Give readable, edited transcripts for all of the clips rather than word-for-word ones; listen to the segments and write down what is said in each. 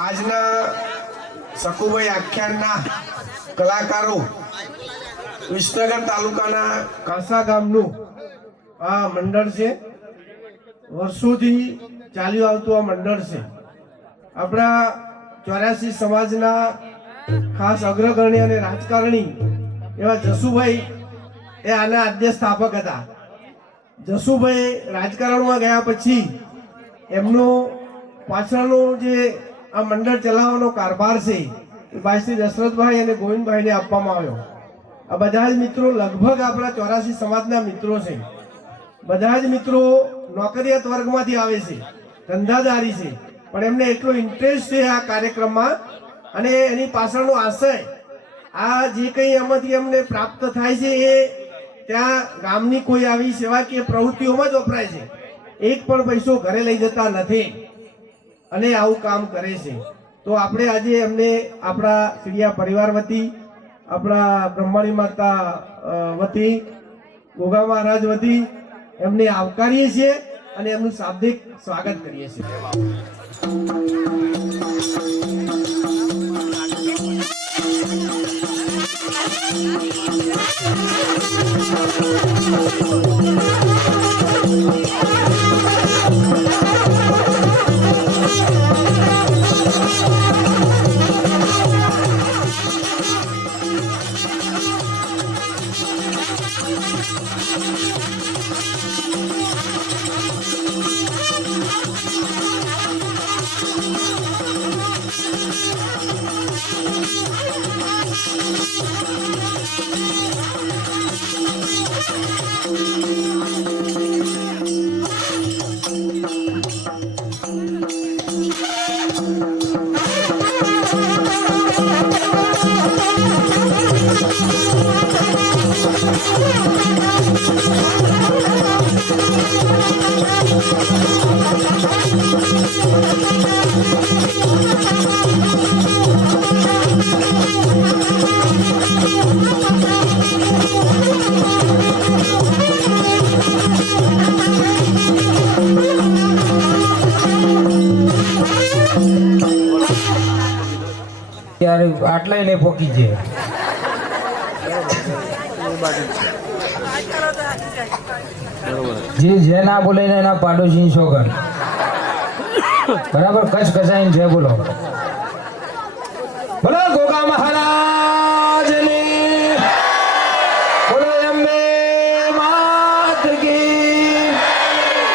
આજના સકુભાઈ આખ્યાનના કલાકારો વિસનગર તાલુકાના કાંસા ગામનું આ મંડળ છે. વર્ષોથી ચાલ્યું આવતું આ મંડળ છે. આપણા 84 સમાજના ખાસ અગ્રગણ્ય અને રાજકારણી એવા જસુભાઈ એ આના આદ્ય સ્થાપક હતા. જસુભાઈ રાજકારણમાં ગયા પછી એમનો પાછળનો જે આ મંડળ ચલાવવાનો કારભાર છે એ ભાઈ દશરથભાઈ અને ગોવિંદભાઈને આપવામાં આવ્યો. આ બધા જ મિત્રો લગભગ આપણા 84 સમાજના મિત્રો છે. બધા જ મિત્રો નોકરિયાત વર્ગમાંથી આવે છે, ધંધાદારી છે, પણ એમને એટલો ઇન્ટરેસ્ટ છે આ કાર્યક્રમમાં અને એની પાછળનો આશય આ જે કંઈ એમાંથી એમને પ્રાપ્ત થાય છે એ ત્યાં ગામની કોઈ આવી સેવાકીય પ્રવૃત્તિઓમાં જ વપરાય છે. એક પણ પૈસો ઘરે લઈ જતા નથી અને આવું કામ કરે છે. તો આપણે આજે એમને આપણા સીડિયા પરિવાર વતી, આપણા બ્રહ્માણી માતા વતી, ગોગા મહારાજ વતી એમને આવકારીએ છીએ અને એમનું શાબ્દિક સ્વાગત કરીએ છીએ. આટલાય ને પોકી છે. જે ના બોલે ને એના પાડોશી છોકર બરાબર કચ કચાઈને છે. બોલો બોલો ગોગા મહારાજ ની, બોલો અંબે માત કી.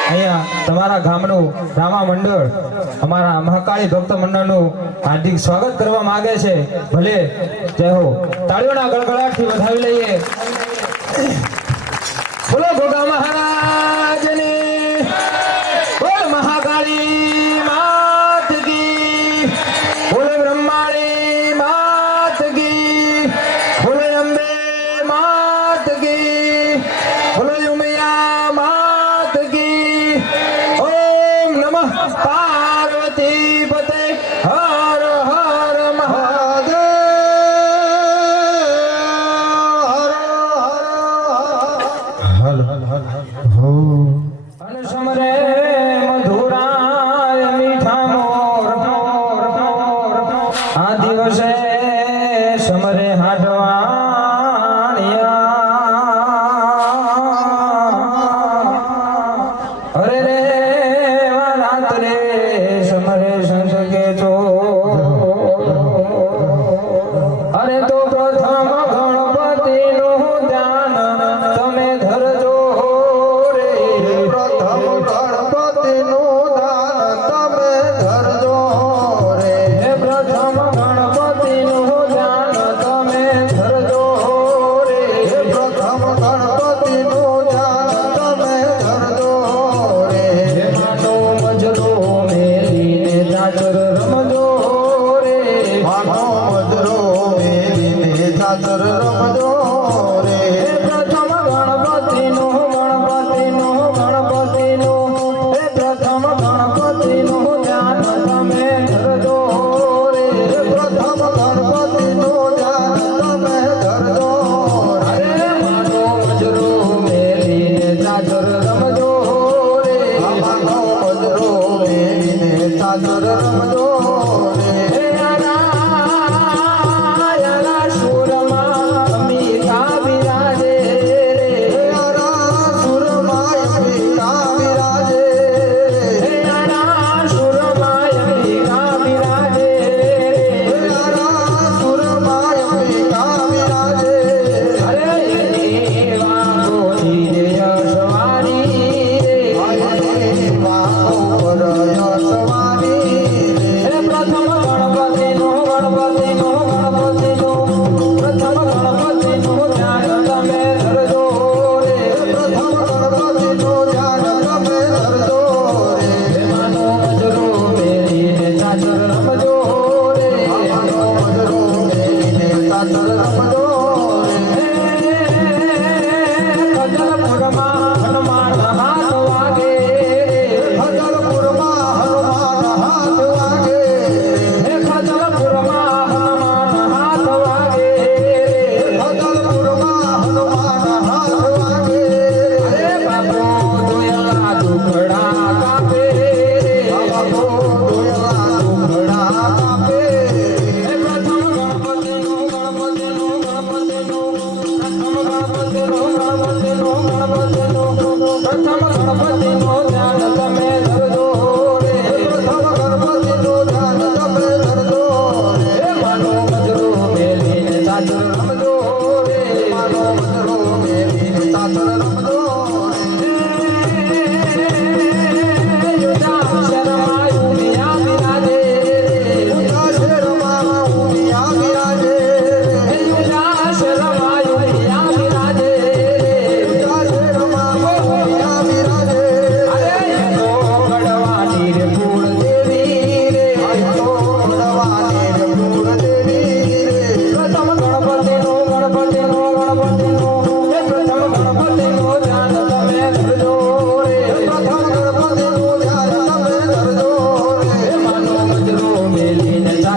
અહીંયા તમારા ગામનું રામા મંડળ, અમારા મહાકાળી ભક્ત મંડળનું હાર્દિક સ્વાગત કરવા માંગે છે. ભલે જય હો. તાળીઓના ગળગળાટથી વધાવી લઈએ. બોલો ગોગા મહારાજની, બોલ મહાકાળી માત કી, બોલો બ્રહ્માણી માત કી, બોલો અંબે માત કી, બોલો ઉમિયા માત કી. ઓમ નમઃ પાર્વતી પતે હર હર મહાદેવ. હર હર હર.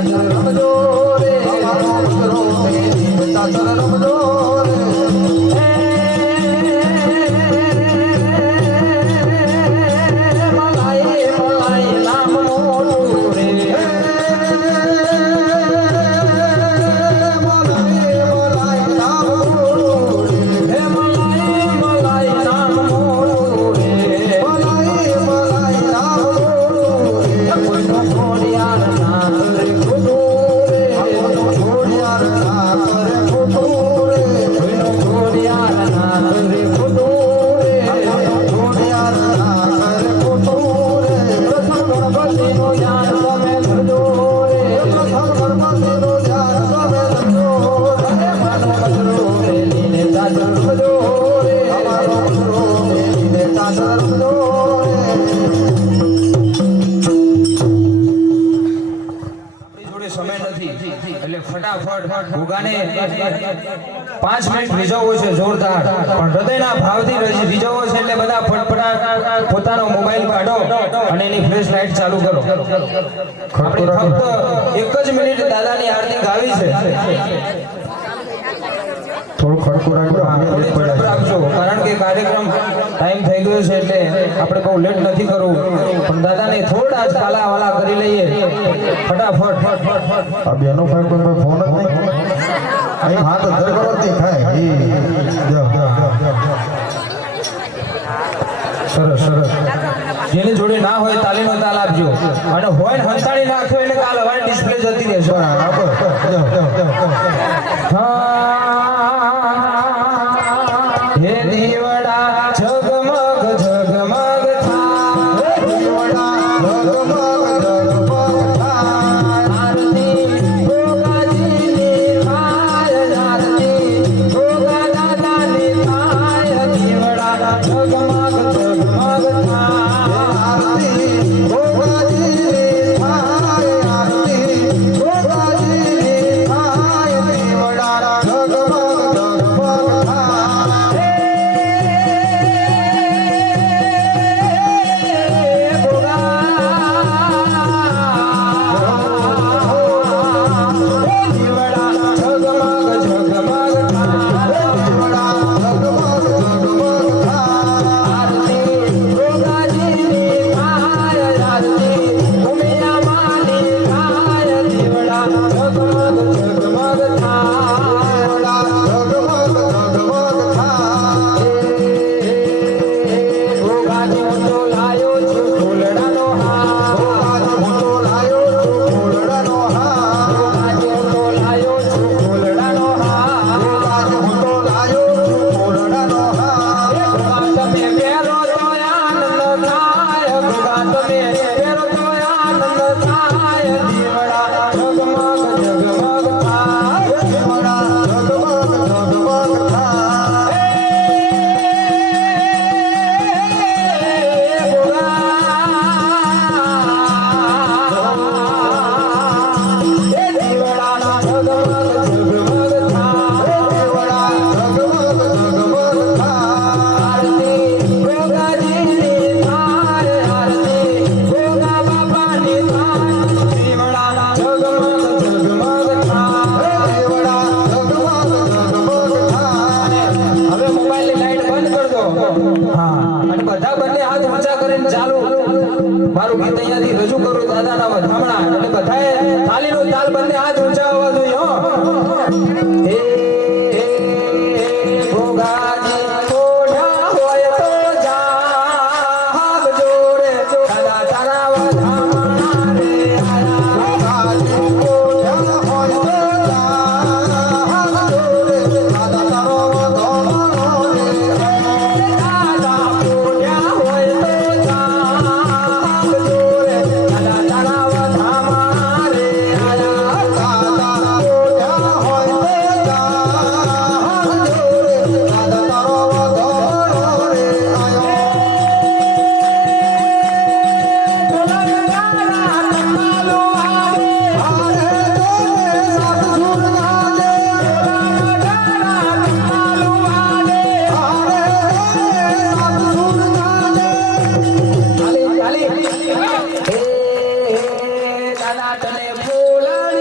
ચાચર રમજો રે અમારો મગરો લીલે ચાચર રમજો રે મલાઈ મલાઈ નામ મોટું રે ફટાફટ ભોગાને 5 મિનિટ રીઝવવો છે જોરદાર પણ હૃદયના ભાવથી રીઝવવો છે એટલે બધા ફટફટા પોતાનો મોબાઈલ કાઢો અને એની ફ્લેશ લાઇટ ચાલુ કરો આપણે ફક્ત 1 જ મિનિટ દાદાની આરતી ગાવી છે થોડું ખડકું રાખજો કારણ કે કાર્યક્રમ ટાઈમ થઈ ગયો છે એટલે આપણે બહુ લેટ નથી કરવું પણ દાદાને થોડા જ કાલાવાલા કરી લઈએ ફટાફટ આ બેનો ફોન જ નહીં અહીં હાથ ધર કરો તે ખાય સરસ સરસ જેની જોડે ના હોય તાલીનો તાલ આપજો અને હોય ને હંતાળી નાખ્યો એટલે કાલ હવાની ડિસ્પ્લે જતી રહેશે હે દીવડા ઝગમગ ઝગમગ થાય દીવડા ઝગમગ ઝગમગ થાય આરતી ભોગાજીની થાય આરતી ભોગા દાદાની થાય દીવડા ઝગમગ ઝગમગ થાય આરતી ભોગાજીની થાય આરતી ભોગાજીની થાય દીવડા ઝગમગ મારું ગીત અહીંયાથી રજૂ કરું દાદાના વધામણા એટલે બધાએ તાલીનો તાલ બંને હાથ ઊંચા હોવા જોઈએ હો હે ભોગાજી કોઢા હોય તો જાગ જોડે દાદા તારા વધામણા રે આયા ભોગાજી કોઢા હોય તો જાગ જોડે દાદા તારો વધામણો રે દાદા કોઢા હોય તો દાદા તને ફૂલડી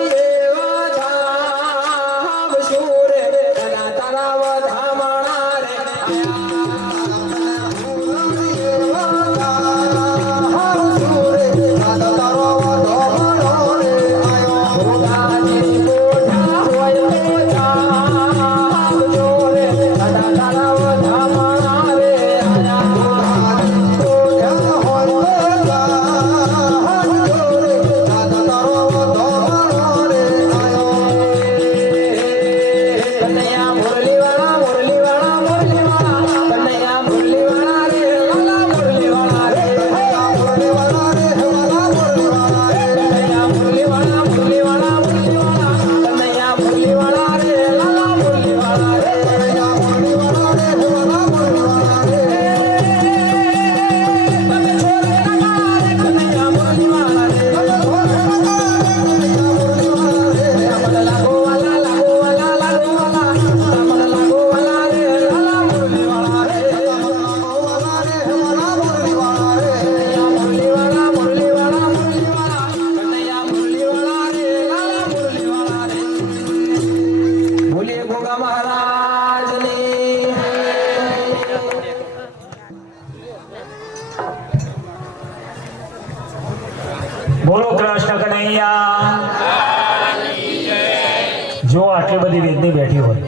આટલી બધી વેદની બેઠી હોય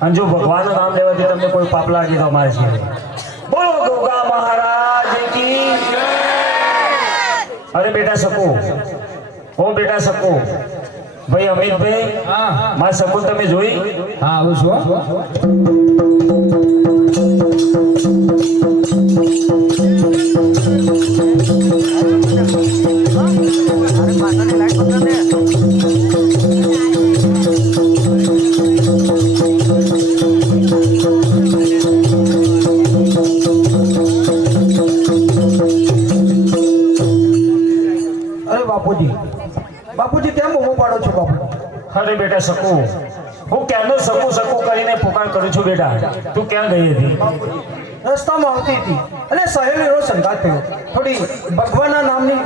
અને જો ભગવાનનું નામ લેવાથી તમને કોઈ પાપ લાગે તો અમારે છે બોલો ગોગા મહારાજ કી જય। અરે બેટા શકુ, ઓ બેટા શકુ, ભાઈ અમિતભાઈ, હા મારી શકુન તમે જોઈ? હા આવું છું હો। અરે બાપુજી, બાપુજી કેમ ઊભો પાડો છો બાપુ? અરે બેટા શકુ, હું ક્યારનો શકુ શકુ કરીને પુકાર કરું છું બેટા, તું ક્યાં ગઈ હતી? રસ્તામાં આવતી હતી અને સહેલીનો સંઘાત થયો, થોડી ભગવાનના નામની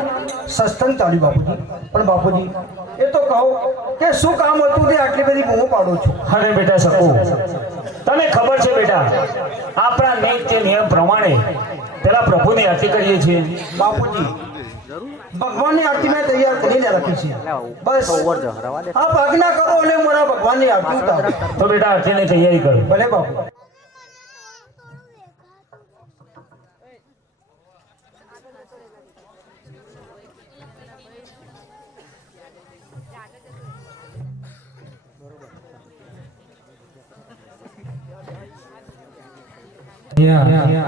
સત્સંગ ચાલ્યું બાપુજી। પણ બાપુજી એ તો કહો કે શું કામ હતું તે આટલી બધી બૂમો પાડો છો? અરે બેટા શકુ, તને ખબર છે બેટા, આપણા નિત્ય નિયમ પ્રમાણે પેલા પ્રભુની આરતી કરીએ છીએ। બાપુજી ભગવાનની આરતી મેં તૈયાર કરીને રાખી છે, બસ આપ આજ્ઞા કરો અને મારા ભગવાનની આરતી ઉતારો। તો બેટા આરતીની તૈયારી કરો। ભલે બાપુ।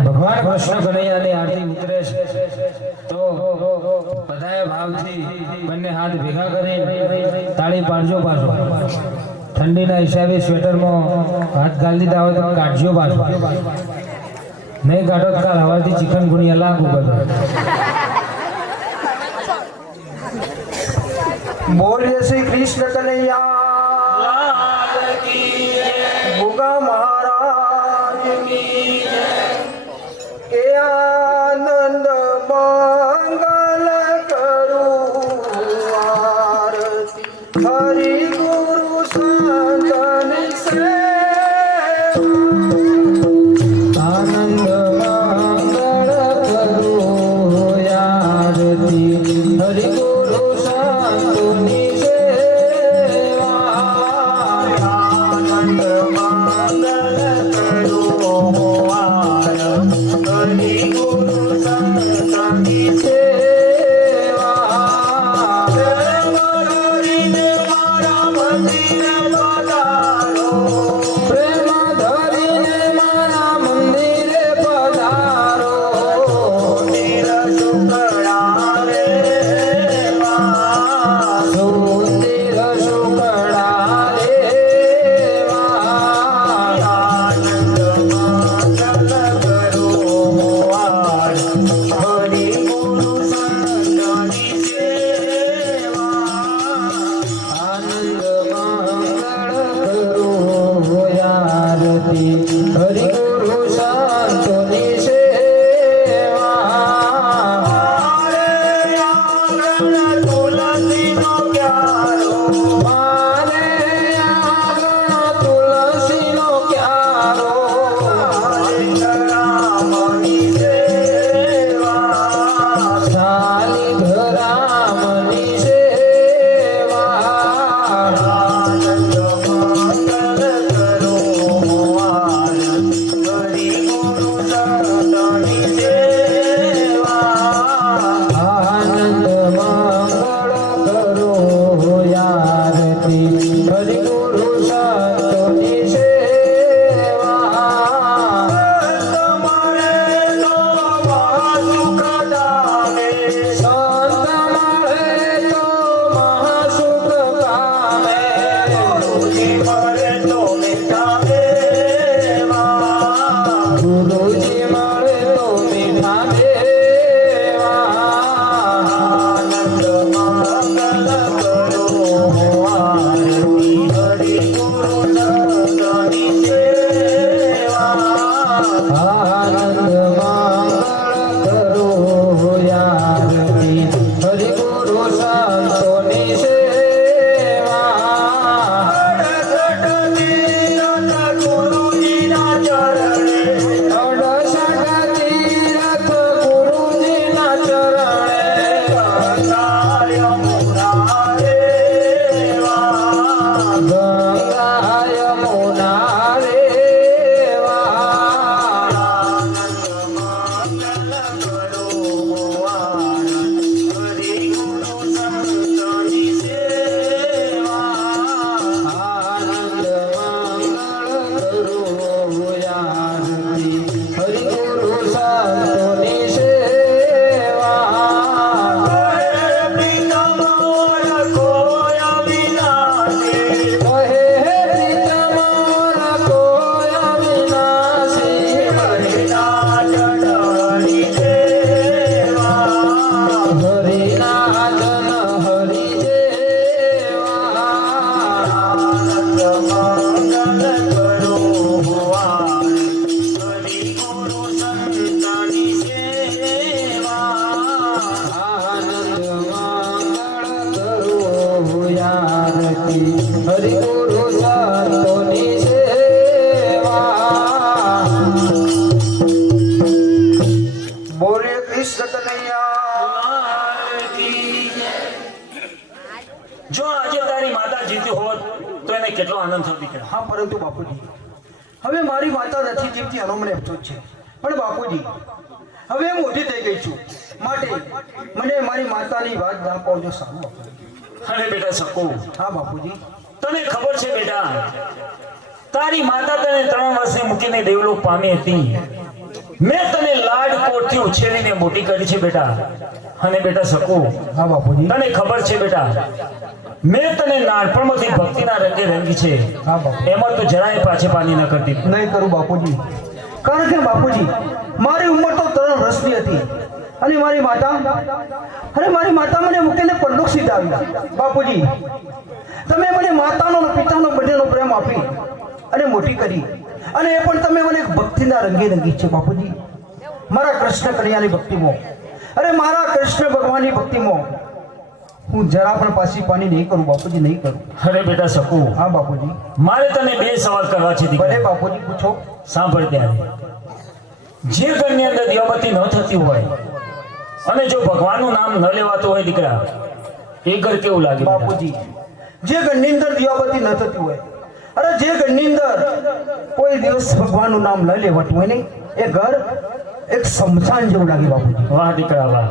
ભગવાન કૃષ્ણ કનૈયાની આરતી ઉતરે છે તો બધાએ ભાવથી બંને હાથ ભેગા કરી તાળી પાડજો પાછો। ઠંડીના હિસાબે સ્વેટરમાં હાથ ગાળી દીધા હોય તો કાઢજો પાછો, નહીં કાઢો તો કાલ હવાથી ચિકન ગુનિયા લાગુ બધો। બોલીએ શ્રી કૃષ્ણ કનૈયા ભોગા મહારાજ કી જય। કે આનંદ મંગલ કરું આરતી હરિ ગુરુ સંતન સેવા। આનંદ મંગળ કરો આરતી હરિ ગુરુ સંતોની સેવા। આનંદ મંગલ કરો હરિ ગુરુ સંતની સેવા। પ્રેમ કરીને મારા મંદિરે પધારો, પ્રેમ ધરીને મારા મંદિરે પધારો। નીર શુક્લા રે વા, સુંદર શુકડા લેવા। આનંદ મંગલ કરો હરિ ગુરુ સંતની સેવા। આનંદ મંગળ કરો આરતી હરિ ગુરુ સંતોની સેવા। તુલસી નો ક્યાં હરિ ગુરુ સંતોની સેવા બોલે કૃષ્ણ કનૈયા. જો આજે તારી માતા જીતી હોત તો એને કેટલો આનંદ થયો દીકરા. હા, પરંતુ બાપુજી હવે મારી માતા નથી જીવતી એનો મને અફસોસ છે. પણ બાપુજી હવે હું મોટી થઈ ગઈ છું, માટે મને મારી માતાની વાત ના પાવજો સારું બાપુજી. અરે બેટા સકુ, હા બાપુજી. તને ખબર છે બેટા, તારી માતા તને 3 વર્ષે મૂકીને દેવલોક પામી હતી. મેં તને લાડકોટથી ઉછેરીને મોટી કરી છે બેટા. અને બેટા સકુ, હા બાપુજી. તને ખબર છે બેટા, મેં તને નાનપણમાંથી ભક્તિના રંગે રંગી છે. હા બાપુ. એમાં તું જરાય પાછે પાની ન કરતી. નહીં કરું બાપુજી, કારણ કે બાપુજી મારી ઉંમર તો 3 વર્ષની હતી અને મારી માતા મને મૂકીને પરલોક સીધા આવી. બાપુજી તમે મને માતાનો અને પિતાનો બંનેનો પ્રેમ આપી અને મોટી કરી, અને એ પણ તમે મને ભક્તિના રંગે રંગી છે બાપુજી. મારા કૃષ્ણ કનૈયાની ભક્તિમાં, અરે મારા કૃષ્ણ ભગવાનની ભક્તિમાં હું જરા પણ પાછી પાની નહીં કરું બાપુજી, નહીં કરું. અરે બેટા સકુ, હા બાપુજી. મારે તને 2 સવાલ કરવા છે ભલે દીકરા. બાપુજી પૂછો. સાંભળ ત્યારે, જે ઘરની અંદર દીવાબત્તી ન થતી હોય અને જો ભગવાનનું નામ ન લેવાતું હોય દીકરા, એ ઘર કેવું લાગે બેટા? બાપુજી જે ઘરની અંદર દીવાબત્તી ન થતી હોય, અરે જે ઘરની અંદર કોઈ દિવસ ભગવાનનું નામ ન લેવાતું હોય ને, એ ઘર એક સ્મશાન જેવું લાગે બાપુજી. વાહ દીકરા વાહ.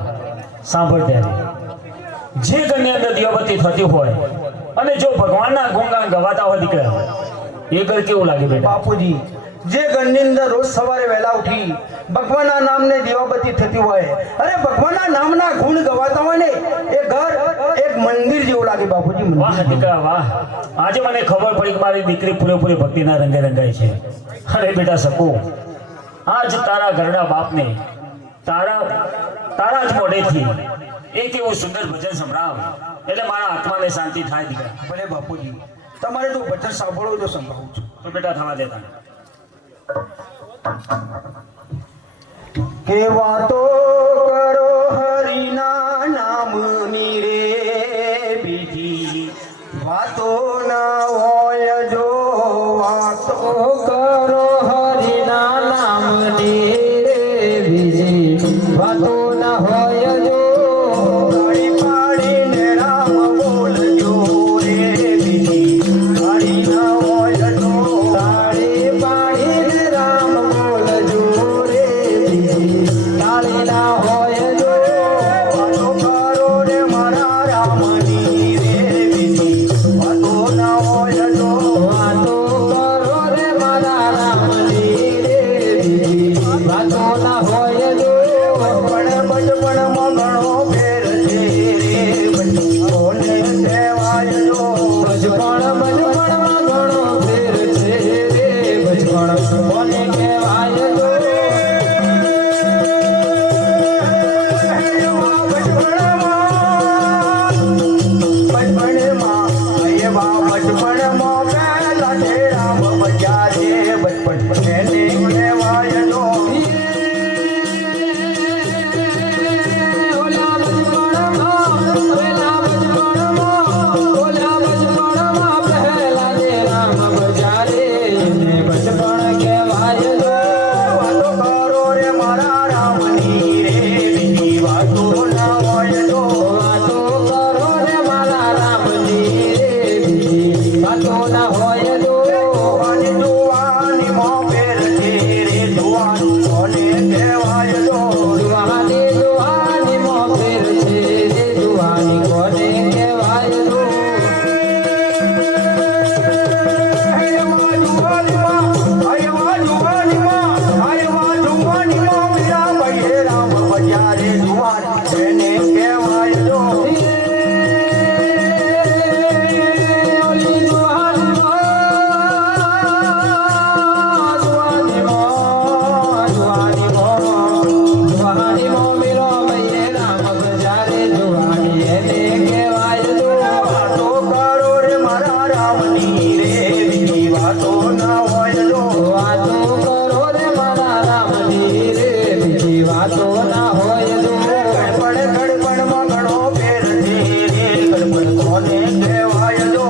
સાંભળ ત્યારે, જે ઘરની અંદર દીવાબત્તી થતી હોય અને જો ભગવાનના ગુણગાન ગવાતા હોય દીકરા, એ ઘર કેવું લાગે બેટા? બાપુજી જે ઘરની અંદર રોજ સવારે વહેલા ઉઠી ભગવાનના નામને દીવાબત્તી થતી હોય, અરે ભગવાનના નામના ગુણ ગવાતા હોય ને, એ ઘર એક મંદિર જેવું લાગે બાપુજી, મંદિર વાહ જેવું. દીકરા વાહ. આજે મને ખબર પડી કે મારી દીકરી પૂરેપૂરી ભક્તિના રંગે રંગાઈ છે. અરે બેટા સકુ, આજ તારા ઘરના બાપને તારા જ મોઢેથી એક એવું સુંદર ભજન સંભળાવ એટલે મારા આત્માને શાંતિ થાય દીકરા. ભલે બાપુજી, તમારે તો ભજન સાંભળવું તો સંભળાવું છું. તો બેટા થવા દેતા. કે વાતો કરો હરિના નામની રે, બીજી વાતો ના હોય જો વાતો કરો હરિના નામની રે, બીજી વાતો ના હોય જો ગાડી પાડીને રામ બોલજો રે, બીજી ગાડી ના હોય જો તાળી પાડીને રામ બોલજો રે, બીજી તાળી ના હોય જો વાતો કરો રે મારા રામની રે, બીજી વાતો ના હોય જો વાતો કરો રે મારા રામની રે, બીજી વાતો ના હોય જો પણ બચપણમાં ઘણો ફેર છે રે, બચપણોને કહેવાય જો બચપણમાં ઘણો ફેર છે રે, બચપણ કોને કહેવાય જો બચપણમાં પહેલા છે રામ બચ્યા છે, બચપણ એને કહેવાય જો ઓલા બચપણમાં પહેલા જે રામ બચ્યા રે, એને બચપણ કહેવાય જો વાતો કરો રે મારા રામની રે, બીજી વાતો ના હોય જો વાતો કરો રે મારા રામની રે, બીજી વાતો ના હોય જો જોવાની જોવાની મોં ફેર છે રે, જોવાનું કોને કહેવાય જો જુવાની જુવાની મોં ફેર છે રે, જુવાની કોને કહેવાય જો ઓલી જુવાની જુવાની મોં મિલો મૈયે રામ બજા રે, જુવાની એને કહેવાય જો વાતો કરો રે મારા રામની રે, બીજી વાતો ના હોય જો ગડબડમાં ઘણો ફેર છે રે, ગડબડ કોને કહેવાય જો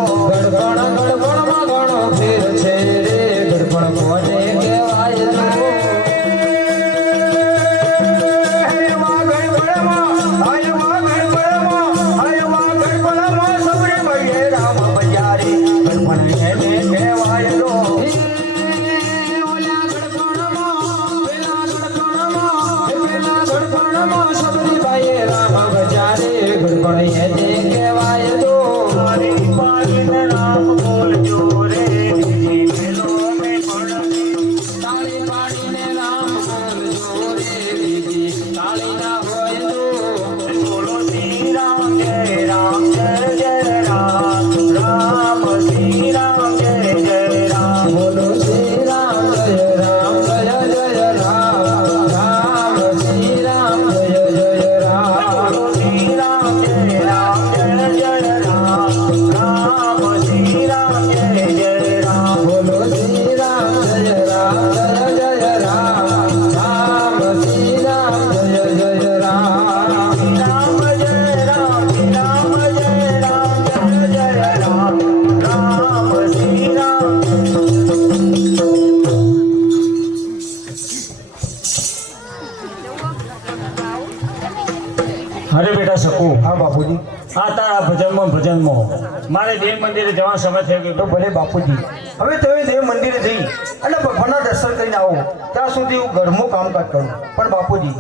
પણ ભજનમાં મારે દેવ મંદિરે જવાનો સમય થઈ તો ગયો. ભલે બાપુજી, હવે તમે દેવ મંદિરે જઈ અને ભગવાનના દર્શન કરીને આવો ત્યાં સુધી હું ઘરનું કામકાજ કરું. પણ બાપુજી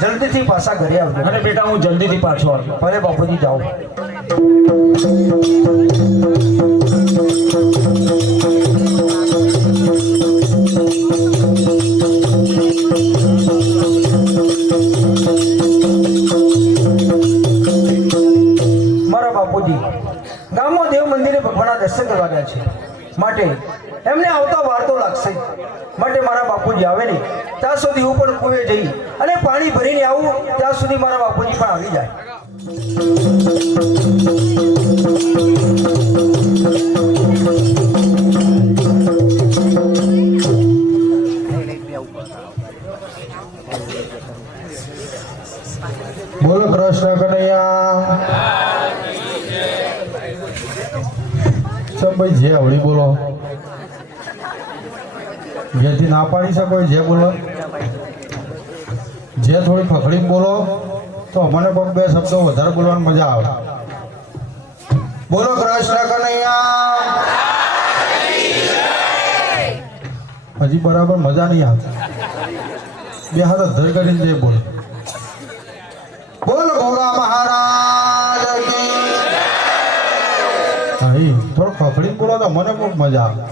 જલ્દીથી પાછા ઘરે આવજો. અને બેટા હું જલ્દીથી પાછો આવ્યો. ભલે બાપુજી જાઓ. મારા બાપુજી ગામમાં દેવ મંદિરે ભગવાનના દર્શન કરવા ગયા છે, માટે એમને આવતા વાર તો લાગશે જ. માટે મારા બાપુજી આવે ને ત્યાં સુધી હું પણ કુએ જઈ અને પાણી ભરીને આવું ત્યાં સુધી મારા બાપુજી પણ આવી જાય. બોલો કૃષ્ણ કનૈયા. ભાઈ જે હવળી બોલો, જેથી ના પાડી શકો જે બોલો, જે થોડી ખખડી બોલો તો અમને પણ બે શબ્દો વધારે બોલવાની મજા આવે. બોલો કૃષ્ણ કનૈયા. હજી બરાબર મજા નહીં આવતી. બે હાથ અધર કરીને જે બોલો. બોલ ગોગા મહારાજ કી. હા, થોડો ખખડી બોલો તો મને બહુ મજા આવે.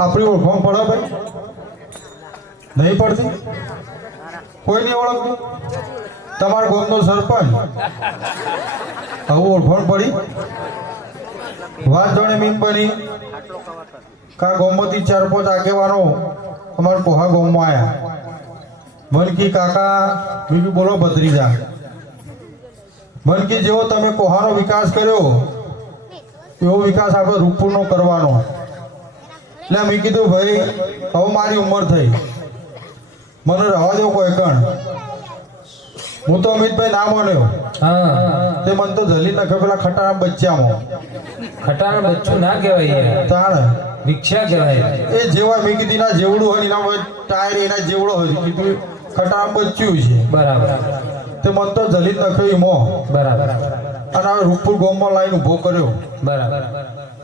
આપણી ઓળખાણ પડે ભાઈ? નહીં પડતી? કોઈ નહીં ઓળખતું? તમારા ગામનો સરપંચ આવું ઓળખાણ પડી? વાત જાણે મીન બની કા ગામમાંથી 4-5 આગેવાનો અમારા કોહા ગામમાં આવ્યા. મનકી કાકા બીજું બોલો ભત્રીજા. મનકી જેવો તમે કોહાનો વિકાસ કર્યો એવો વિકાસ આપણે રૂપપુરનો કરવાનો. એટલે મેં કીધું ભાઈ હવે મારી ઉંમર થઈ, મને રહેવા દો કોઈ કણ. હું તો અમિતભાઈ ના માન્યો તે મને તો જલી નાખ્યો પેલા ખટાના બચ્ચામાં. ખટાણ બચ્ચું ના કહેવાય યાર, તાણ રિક્ષા કહેવાય. એ જેવા મેં કીધી ના જેવડું હોય એના હોય ટાયર એના જેવડો હોય કીધું ખટાના બચ્ચું છે. બરાબર તે મને તો જલી નાખ્યો એમાં. બરાબર અને હવે રૂપપુર ગામમાં લાઈન ઊભો કર્યો. બરાબર.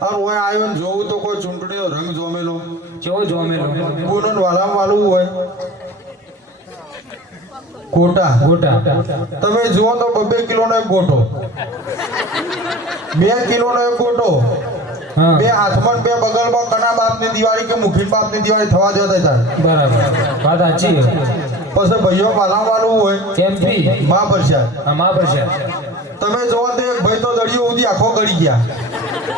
અને હોય આવ્યો ને જોવું તો કોઈ ચૂંટણીનો રંગ જોમેલો કેવો જોમેલો? ગુનો વાલામ વાલું હોય કોટા. ગોટા. તમે જુઓ તો 2 કિલોનો એક ગોટો, 2 કિલોનો એક ગોટો, હા બે હાથમાં ને બે બગલમાં કના બાપની દિવાળી કે મુખી બાપની દિવાળી થવા દેતા હતા. બરાબર, વાત સાચી. પછી ભાઈઓ વાલામ વાલું હોય એમપી મહાપ્રસાદ. આમાં પર છે. તમે જોવો તો એક ભાઈ તો દળિયો ઉધી આખો ગળી ગયા.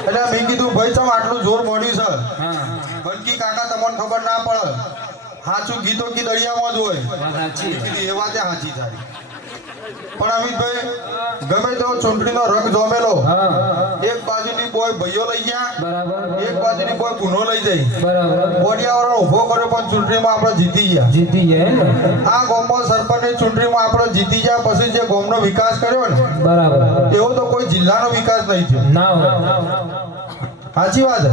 એટલે મેં કીધું ભાઈ તમે આટલું જોર મોડ્યું છે. હા બનકી કાકા તમને ખબર ના પડે, સાચું ગીતો કી દળિયામાં જ હોય. વાત સાચી. કીધી એ વાતે સાચી થાય. પણ અમિતભાઈ ગમે તેવો ચૂંટણીનો રંગ જોમેલો, હા એક બાજુની બોય ભાઈઓ લઈ ગયા, બરાબર એક બાજુની બોય ગુનો લઈ જઈ. બરાબર. બોડિયાવાળો ઊભો કર્યો પણ ચૂંટણીમાં આપણે જીતી ગયા. જીતી જાય ને. આ ગામમાં સરપંચની ચૂંટણીમાં આપણે જીતી ગયા પછી જે ગામનો વિકાસ કર્યો ને બરાબર. એવો તો કોઈ જિલ્લાનો વિકાસ નહીં થયો. ના હોય. સાચી વાત.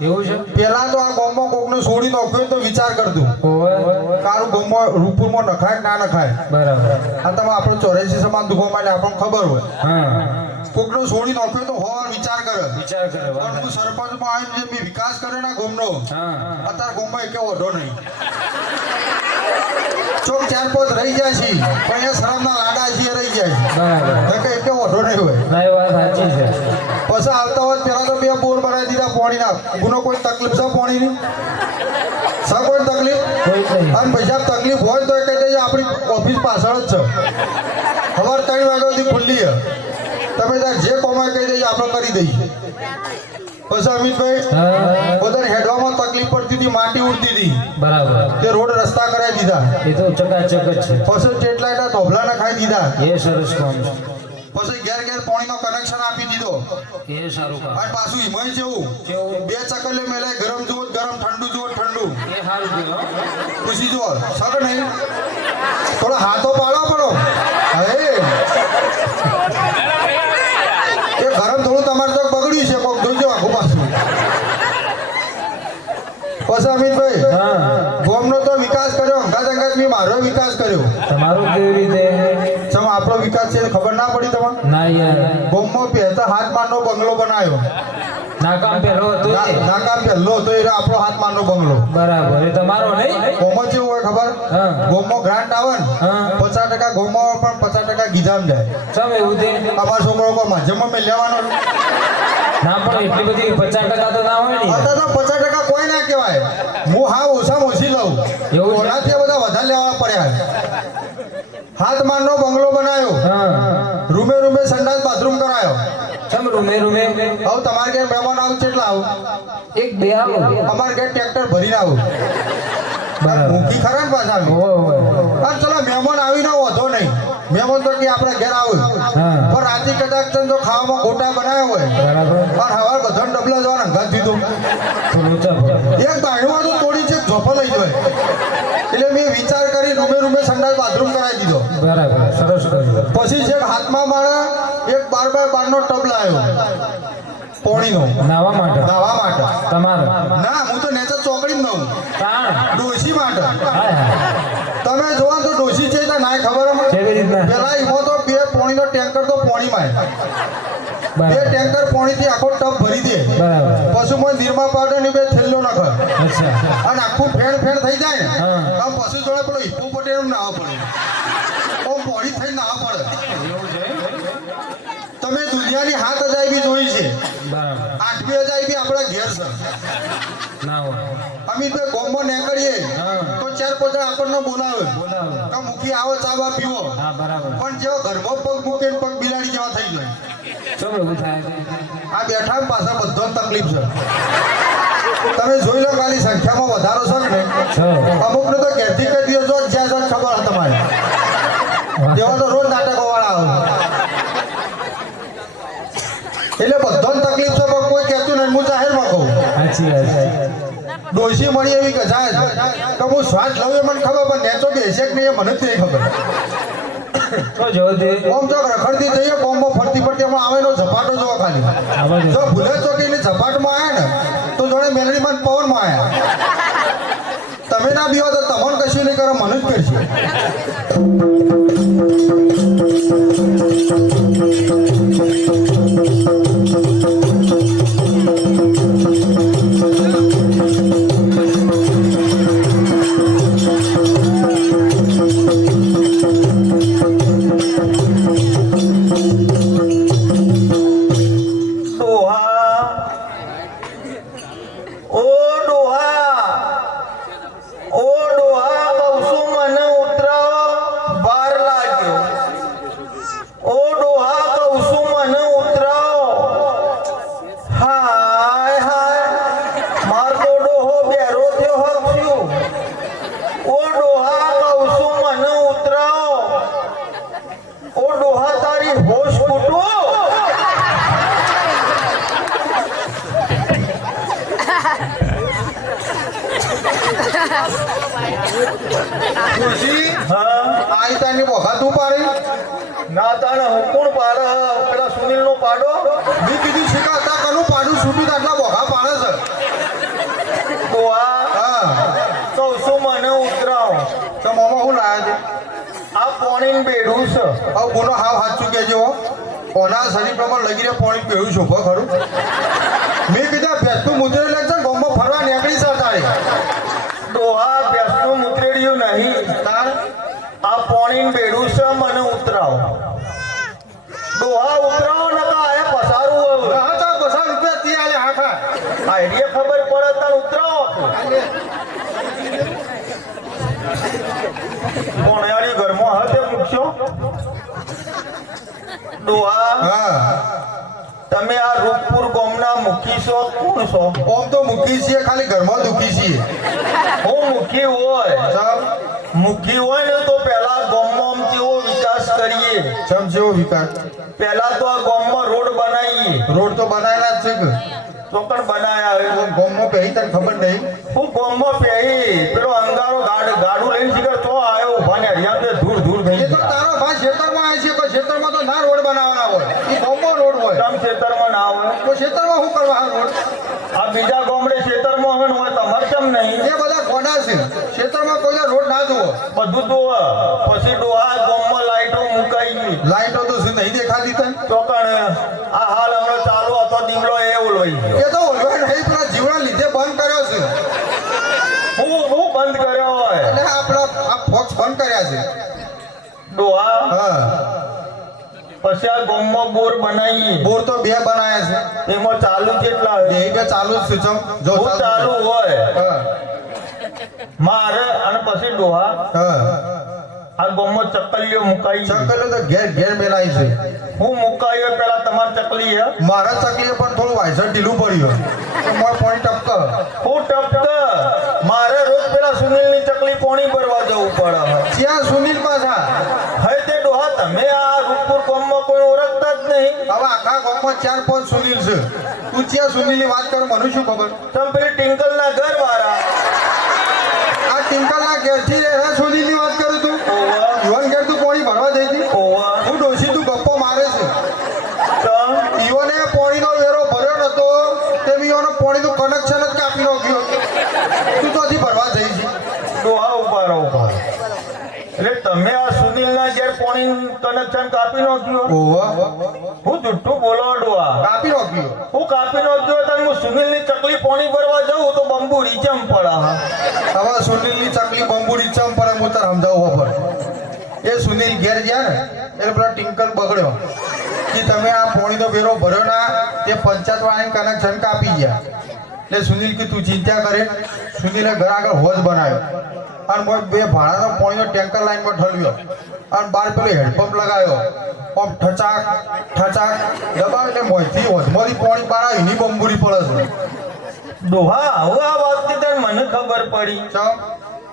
એવું છે. પેલા તો આ ગામમાં કોકને છોડી નાખ્યો તો વિચાર કરતું હોય. કારું ગામમાં રૂપુરમાં નખાય કે ના નખાય. બરાબર. આ તમે આપણો 84 સમાન દુખવામાં આપણને ખબર હોય. હા કોકનો છોડી નાખ્યો તો હોવાનો વિચાર કરે. વિચાર કરે. પણ હું સરપંચમાં આવીને જે મેં વિકાસ કર્યો ને ગામનો, હા અત્યારે ગામમાં એકે ઓઢો નહીં. ચોક 4-5 રહી જાય છે પણ એ શરમના લાડા છે એ રહી જાય છે. બરાબર. નકે એકે ઓઢો નહીં હોય. ના એ વાત સાચી છે. પછી આવતા હોય પેલા તો 2 બોર બનાવી દીધા પાણીના. ગુનો કોઈ તકલીફ છે પાણીની? છે કોઈ તકલીફ? કોઈ નહીં. અને ભાઈ સાહેબ તકલીફ હોય તો એ કહી દેજો આપણી ઓફિસ પાછળ જ છે. સવારે 3 વાગ્યા સુધી ખુલ્લી છે. તમે ત્યાં જે કોમાય કહી દેજો આપણે કરી દઈએ. પછી અમિતભાઈ હા બધા હેડવામાં તકલીફ પડતી હતી, માટી ઉડતી હતી, બરાબર. તે રોડ રસ્તા કરાવી દીધા. એ તો ચકાચક જ છે. પછી સ્ટ્રીટ લાઈટના ધોબલાને ખાઈ દીધા. એ સરસ કામ છે. પછી ઘેર ઘેર પાણીનો કનેક્શન આપી દીધો. એ સારું કામ. અને પાછું હિમાય જેવું કેવું? 2 ચકલે મેલાય, ગરમ જુઓ ગરમ, ઠંડુ જુઓ ઠંડુ. એ સારું કહેવાય. પૂછી જુઓ સર નહીં. થોડા હાથો પાડો પડો. હવે એ ગરમ થોડું તમારે તો બગડ્યું છે, કોક જોઈજો આખું પાછું. પછી અમિતભાઈ હા ગામનો તો વિકાસ કર્યો, અંગાત અંગાત મેં મારો વિકાસ કર્યો. તમારું કેવી રીતે? ચમ આપણો વિકાસ છે ખબર ના પડી તમને ના યાર ગોમમાં પહેતા હાથ મારનો બંગલો બનાવ્યો નાકામ પેલો હતો એ. નાકા પહેલો તો એ આપણો હાથ મારનો બંગલો બરાબર એ તમારો નહીં ગોમમાં કેવું હોય ખબર હા. ગોમમાં ગ્રાન્ટ આવે ને હા. 50% ગોમમાં આવે પણ 50% ગીધામ જાય ચમ એવું તે અમારા છોકરો કોઈ માધ્યમમાં મેં લેવાનો ના પણ એટલી બધી 50% તો ના હોય ને યાર. અત્યારે તો 50% કોઈ ના કહેવાય હું હા ઓછામાં ઓછી લઉં એવું છે? ઓનાથી બધા વધારે લેવા પડ્યા હાથ મારનો બંગલો બનાવ્યો હા રૂમે રૂમે સંડાસ બાથરૂમ કરાયો ચમ રૂમે રૂમે હવે તમારે ઘેર મહેમાન આવું છે એટલે આવું એક બે આવો અમારે ઘેર ટ્રેક્ટર ભરીને આવું બરાબર મૂકી ખરા ને પાછા ઓહો, ઓહો. હા ચલો મહેમાન આવીને વધો નહીં મહેમાન તો કે આપણે ઘેર આવું હા. પણ રાતે કદાચ તને જો ખાવામાં ગોટા બનાવ્યો હોય બરાબર પણ હવે બધા ડબલા જવાના અંગાત દીધું તો લોચા પડે. એક બાયણું તો તોડી છે ઝોપો લઈ જાય એટલે મેં વિચાર કરી રૂમે રૂમે સંડાસ બાથરૂમ કરાવી દીધો બરાબર સરસ કર્યું પછી છે હાથમાં મારા એક 12x12 નો ટબ લાવ્યો પોણીનો નાવા માટે નાવા માટે તમારો ના હું તો નેચર ચોકડી જ નવું તાણ ડોશી માટે હાય હાય તમે જોવા તો ડોશી છે તો ના ખબર અમે કેવી રીતના પેલા એમાં તો બે પોણીનો ટેન્કર તો પોણીમાં બે બરાબર ટેન્કર પોણીથી આખો ટબ ભરી દે બરાબર પશુ માં નિરમા પાવડર ની બે થેલ્લો નાખે અચ્છા અને આખું ફેણ ફેણ થઈ જાય ને હા. આમ પશુ જોડે પેલો હિપ્પોપોટેમ નાવા પડે ઓમ પોણી થઈ નાવા પડે તમે દુનિયાની 7 અજાયબી જોઈ છે બરાબર 8મી અજાયબી આપણા ઘેર છે ના હોય અમે તો ગોમમાં નીકળીએ હા. તો 4-5 આપણને બોલાવે બોલાવો કે મૂકી આવો ચા બા પીવો હા બરાબર પણ જેવો ઘરમાં પગ મૂકે ને પગ બિલાડી જેવા થઈ જાય ચમ એવું થાય છે આ બેઠા ને પાછા બધો તકલીફ છે તમે જોઈ લો ખાલી સંખ્યામાં વધારો છે ને છો અમુક ને તો ઘેરથી કહી દીધો જો જ્યાં જ્યાં ખબર છે તમારે તેવા તો રોજ નાટકો વાળા આવે એટલે બધો તકલીફ છે પણ કોઈ કહેતું નહીં હું જાહેરમાં કહું સાચી વાત છે ડોશી મળી એવી કે જાય કે હું શ્વાસ લઉં એ મને ખબર પણ નેચો બેસે કે નહીં એ મને જ નહીં ખબર તો જો તે ઓમ ચોક રખડતી જઈએ બોમ્બો ફરતી ફરતી હમણાં આવે નો ઝપાટો જોવો ખાલી આવા જ. જો ભૂલે ચોકી ને ઝપાટમાં આયા ને તો જોડે મેલડીમાં ને પવનમાં આયા તમે ના બીવો તો તમને કશું નહીં કરો મને જ કરશે ડોશી આઈ તાની વખત તું પાડી ના તાણે હુકુણ પાડે પેલા સુનિલ નો પાડો મેં કીધું શીખાતા કનું પાડું છૂટ્યું તો આટલા વખા પાડે છે તો આ હા કૌશું મને ઉતરાવ તો મામા હું લાયા છે આ પોણીન બેડું છે હવે બોનો હાવ સાચું કહેજો હો. કોના શરીર પ્રમાણે લગી રહ્યા પાણી પીવું શોભો ખરું મેં કીધા ભેંસનું મુદ્રે લે છે ગામમાં ફરવા નીકળી છે તારે ડોહા ભેંસનું મુતરેડિયું નહીં તાર આ પોણીન બેડું છે મને ઉતરાવ ડોહા ઉતરાવ નકા આયા પસારું હવે હા તો 50 રૂપિયા તી આલે હાખા આઈડિયા ખબર પડે તાર ઉતરાવ કોણયાળી ઘરમાં હાથે મૂકશો ડોહા હા તમે આ રૂપપુર ગામના મુખી છો કોણ છો ઓમ તો મૂકી છીએ ખાલી ઘરમાં દુખી છીએ હું મુખી હોય ચમ મુખી હોય ને તો પહેલા ગામમાં આમ કેવો વિકાસ કરીએ ચમ જેવો વિકાર પહેલા તો આ ગામમાં રોડ બનાવીએ રોડ તો બનાવેલા જ છે કે ચોકડ બનાયા હવે ગામમાં પહેરી તને ખબર નહીં હું ગામમાં પહેરી પેલો અંગારો ગાડું લઈને શીખર તો આવ્યો ઉભા ને હરિયામ ધૂળ ધૂળ થઈ એ તો તારો ભાઈ ખેતરમાં આવે છે કોઈ ખેતરમાં તો ના રોડ બનાવવાના હોય એ ગામમાં રોડ હોય ગામ ખેતરમાં ના આવે તો ખેતરમાં શું કરવા આ રોડ આ બીજા ગામડે ખેતરમાં હવે હોય તમારે કેમ નહીં એ બધા ખોડા છે ખેતરમાં કોઈ રોડ ના જુઓ બધું તો પછી ડોહા ગામમાં લાઈટો મુકાઈ ગઈ લાઈટો તો શું નહીં દેખાતી તને તો કણ આ હાલ હમણાં ચાલુ હતો દીવડો એ ઓલવાઈ ગયો એ તો ઓલવે નહીં પેલા જીવડા લીધે બંધ કર્યો છે હું બંધ કર્યો હોય એટલે આપણા આ ફોક્સ બંધ કર્યા છે ડોહા હા પછી આ ગોમમાં બોર બનાવી બોર તો બે બનાયા છે એમાં ચાલુ કેટલા બે બે ચાલુ જ છે ચમ જો હું ચાલુ હોય હા મારે અને પછી ડોહા હા આ ગોમમાં ચકલીઓ મુકાઈ ગઈ. ચકલીઓ તો ઘેર ઘેર મેલાય છે હું મુકાયો પેલા તમારી ચકલી હે મારા ચકલીએ પણ થોડું વાયસર ઢીલું પડ્યું મારે પોઈન્ટ ટપક હું ટપક મારે રોજ પેલા સુનિલની ચકલી પોણી ભરવા જવું પડે ત્યાં સુનિલ પાછા હે તે ડોહા તમે આ રૂપપુર ગામમાં કોઈ ઓળખતા જ નહીં હવે આખા ગામમાં 4-5 સુનિલ છે તું ત્યાં સુનિલની વાત કર મને શું ખબર તમે પેલી ટિંકલના ઘર વાળા આ ટિંકલના ઘેરથી રહે સુનિલની વાત કરું તું યુવાન ઘેર તું પોણી ભરવા જઈ હતી ઓવા હું ડોશી તું ગપ્પો મારે છે તમ ઈવોને પોણીનો વેરો ભર્યો નતો તે ઈવોનો પોણીનું કનેક્શન જ કાપી નાખ્યું તું ત્યાંથી ભરવા જઈ છે ડોહા ઉભા રહો એટલે તમે આ સુનિલના ઘેર પોણી કનેક્શન કાપી નાખ્યો ઓવા હું જુઠ્ઠું બોલો ડોહા કાપી નાખ્યું હું કાપી નાખ્યો તો હું સુનિલની ચકલી પોણી ભરવા જાઉં તો બંબુ રીચમ પડે હા હવે સુનિલની ચકલી બંબુડી ચમ પડે હું તાર સમજાવું ખબર એ સુનિલ ઘેર ગયા ને એટલે પેલા ટિંકલ બગડ્યો કે તમે આ પોણીનો વેરો ભર્યો ના તે પંચાયત વાળાને કનેક્શન કાપી ગયા એટલે સુનિલ કે તું ચિંતા કરે સુનિલે ઘર આગળ હોજ બનાવ્યો અને મોય બે ભાડાનો પોણીનો ટેન્કર લાઈનમાં ઠલવ્યો અને બાર પેલો હેડપંપ લગાવ્યો પંપ ઠચાક ઠચાક દબાવ એટલે મોયથી હોજમાંથી પોણી બહાર આવી ની બંબુડી પડે છે ડોહા હવે આ વાતથી તને મને ખબર પડી ચમ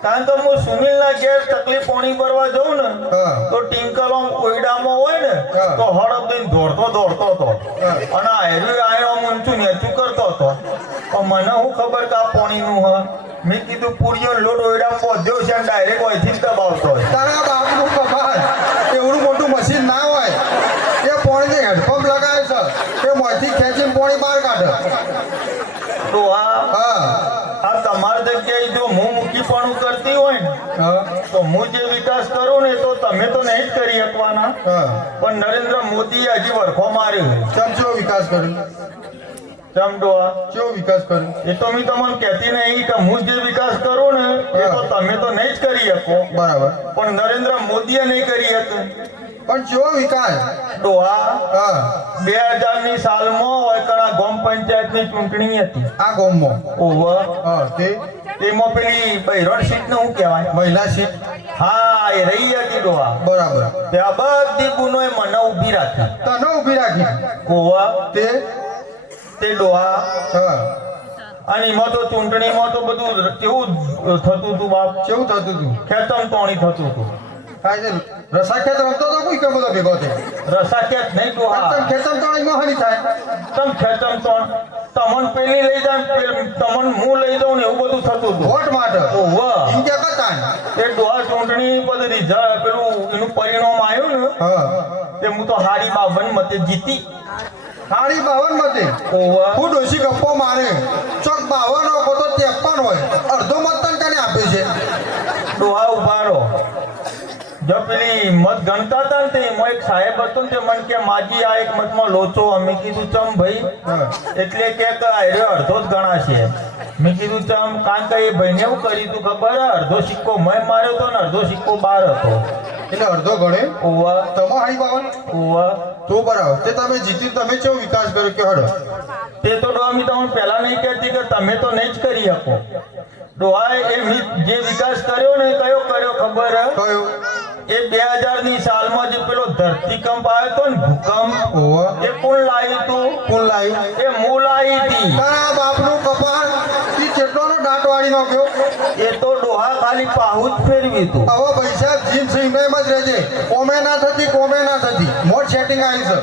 કારણ કે હું સુનિલના ઘેર તકલીફ પોણી ભરવા જાઉં ને હા. તો ટિંકલ આમ ઓયડામાં હોય ને હા. તો હડપ દઈને દોડતો હતો અને આયરું આયો ઊંચું નેચું કરતો હતો પણ મને હું ખબર કે આ પોણીનું હ મેં કીધું પૂરીઓ લોટ ઓયડામાં પહોંચ્યો છે અને ડાયરેક્ટ અહીંથી જ દબાવતો હોય તારા બાપનું કપાળ એવડું મોટું મશીન ના હોય એ પોણીને હેડપંપ લગાવે છે એ મોંથી ખેંચીને પોણી બહાર કાઢે તો આ હા તમારી જગ્યાએ જો હું મૂકીપણું કરતી હોય ને હા તો હું જે વિકાસ કરું ને તો તમે તો નહીં જ કરી શકવાના હા પણ નરેન્દ્ર મોદીએ હજી વરખો માર્યો ચમ ચેવો વિકાસ કર્યો ચમડોળા ચેવો વિકાસ કર્યો એ તો મેં તમને કહેતી નહીં કે હું જે વિકાસ કરું ને એ તો તમે તો નહીં જ કરી શકો બરાબર પણ નરેન્દ્ર મોદીએ નહીં કરી શકે પણ ચેવો વિકાસ ડોહા હા 2000ની સાલમાં વયકણા ગામ પંચાયતની ચૂંટણી હતી આ ગામમાં ઓવર હા તે એમાં પેલી બૈરણ સીટ ને શું કહેવાય મહિલા સીટ હા એ રહી હતી ડોહા બરાબર ત્યાં બધી ગુનોએ મને ઊભી રાખી તને ઊભી રાખી કોવા તે તે ડોહા હા અને એમાં તો ચૂંટણીમાં તો બધું કેવું થતું હતું બાપ કેવું થતું હતું ખેતમ ટોણી થતું હતું હા એ રસા ખેત રમતો તો કોઈ કે બધો ભેગો થયો રસા ખેત નહીં ડોહા તમ ખેતમ તોણીમાં હાની થાય તમ ખેતમ ટોણ તમન પેલી લઈ જાય તમન હું લઈ જાઉં ને એવું બધું થતું હતું વોટ માટે ઓવા એમ કે કરતા ને. એ ડોહા ચૂંટણી બધી રિઝલ્ટ પેલું એનું પરિણામ આવ્યું ને હા તે હું તો હારી 52 મતે જીતી હાડી 52 મતે ઓવા હું ડોશી ગપ્પો મારે ચોક 52 હોય તો 53 હોય અડધો મત તને કને આપે છે ડોહા ઉભા રહો જો પેલી મત ગણતા હતા ને તે એમાં એક સાહેબ હતો ને તે મને કે માજી આ એક મતમાં લોચો અમે કીધું ચમ ભાઈ હા. એટલે કે આયરો અડધો જ ગણાશે મેં કીધું ચમ કારણ કે એ ભાઈને એવું કર્યું તું ખબર હે? અડધો સિક્કો મેં માર્યો હતો ને અડધો સિક્કો બહાર હતો એટલે અડધો ગણે ઓવા તમે હાડી 52 ઓવા તો બરાબર તે તમે જીતી તમે કેવો વિકાસ કર્યો કે હડો તે તો ડોહા મેં તમને પહેલા નહીં કહેતી કે તમે તો નહીં જ કરી શકો ડોહાએ એ જે વિકાસ કર્યો ને કયો કર્યો ખબર હે? કયો એ 2000ની સાલમાં જે પેલો ધરતીકંપ આવ્યો તો ને ભૂકંપ ઓવા એ કોણ લાવ્યું તું કોણ લાવ્યું એ હું લાવી હતી તારા બાપનું કપાળ ઈ ચેટલોનો દાંત વાળી નાખ્યો એ તો ડોહા ખાલી પાહું જ ફેરવી તું હવે પૈસા જીમ સિંગમાં જ રહેજે કોમે ના થતી મોટ સેટિંગ આવી છે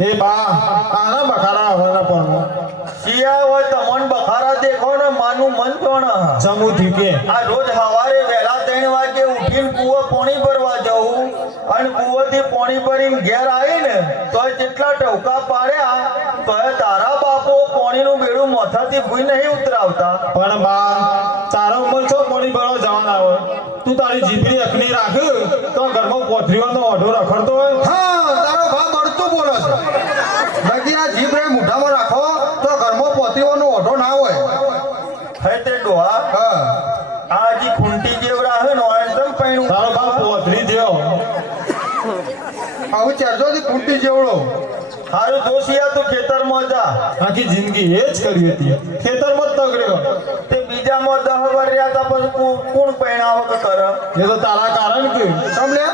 એ બા આના બખારા આવવાના પણ શિયા હોય તમન બખારા દેખો ને માનું મન કોણ સમૂહ થયું કે આ રોજ સવારે વહેલા 3 વાગે ઉઠીને કૂવો પાણી ભરવા જવું અને કૂવોથી પાણી ભરીને ઘેર આવીને તો જેટલા ટવકા પાડ્યા તો તારા બાપો પાણીનું બેડું મોથાથી ભૂઈ નહીં ઉતરાવતા પણ બા તારો ઉંમર છો મોડી ભરવા જવાના આવે તું તારી તારી જીભની અકલી રાખ તો ઘરમાં પોથરીવાનો ઓઢો રખડતો હોય. હા તારો ભાવ બળતું બોલે છે નગીના જીભ રે મુઠામાં રાખો તો ઘરમાં પોતીવાનો ઓઢો ના હોય. હે તે ડોહા હા આ જી ખૂંટી જેવડા હે નો એકદમ પૈણું તારો બાપ પોથરી જેવો. આવું ચારજોથી કુંટી જેવડો. હારું દોશિયા તું ખેતરમાં જા આખી જિંદગી એ જ કરી હતી, ખેતરમાં જ તગડ્યો. તે બીજામાં 10 વર રહ્યા તા પછી કોણ પૈણાવ કે કર એ તો તારા કારણ કે સમલે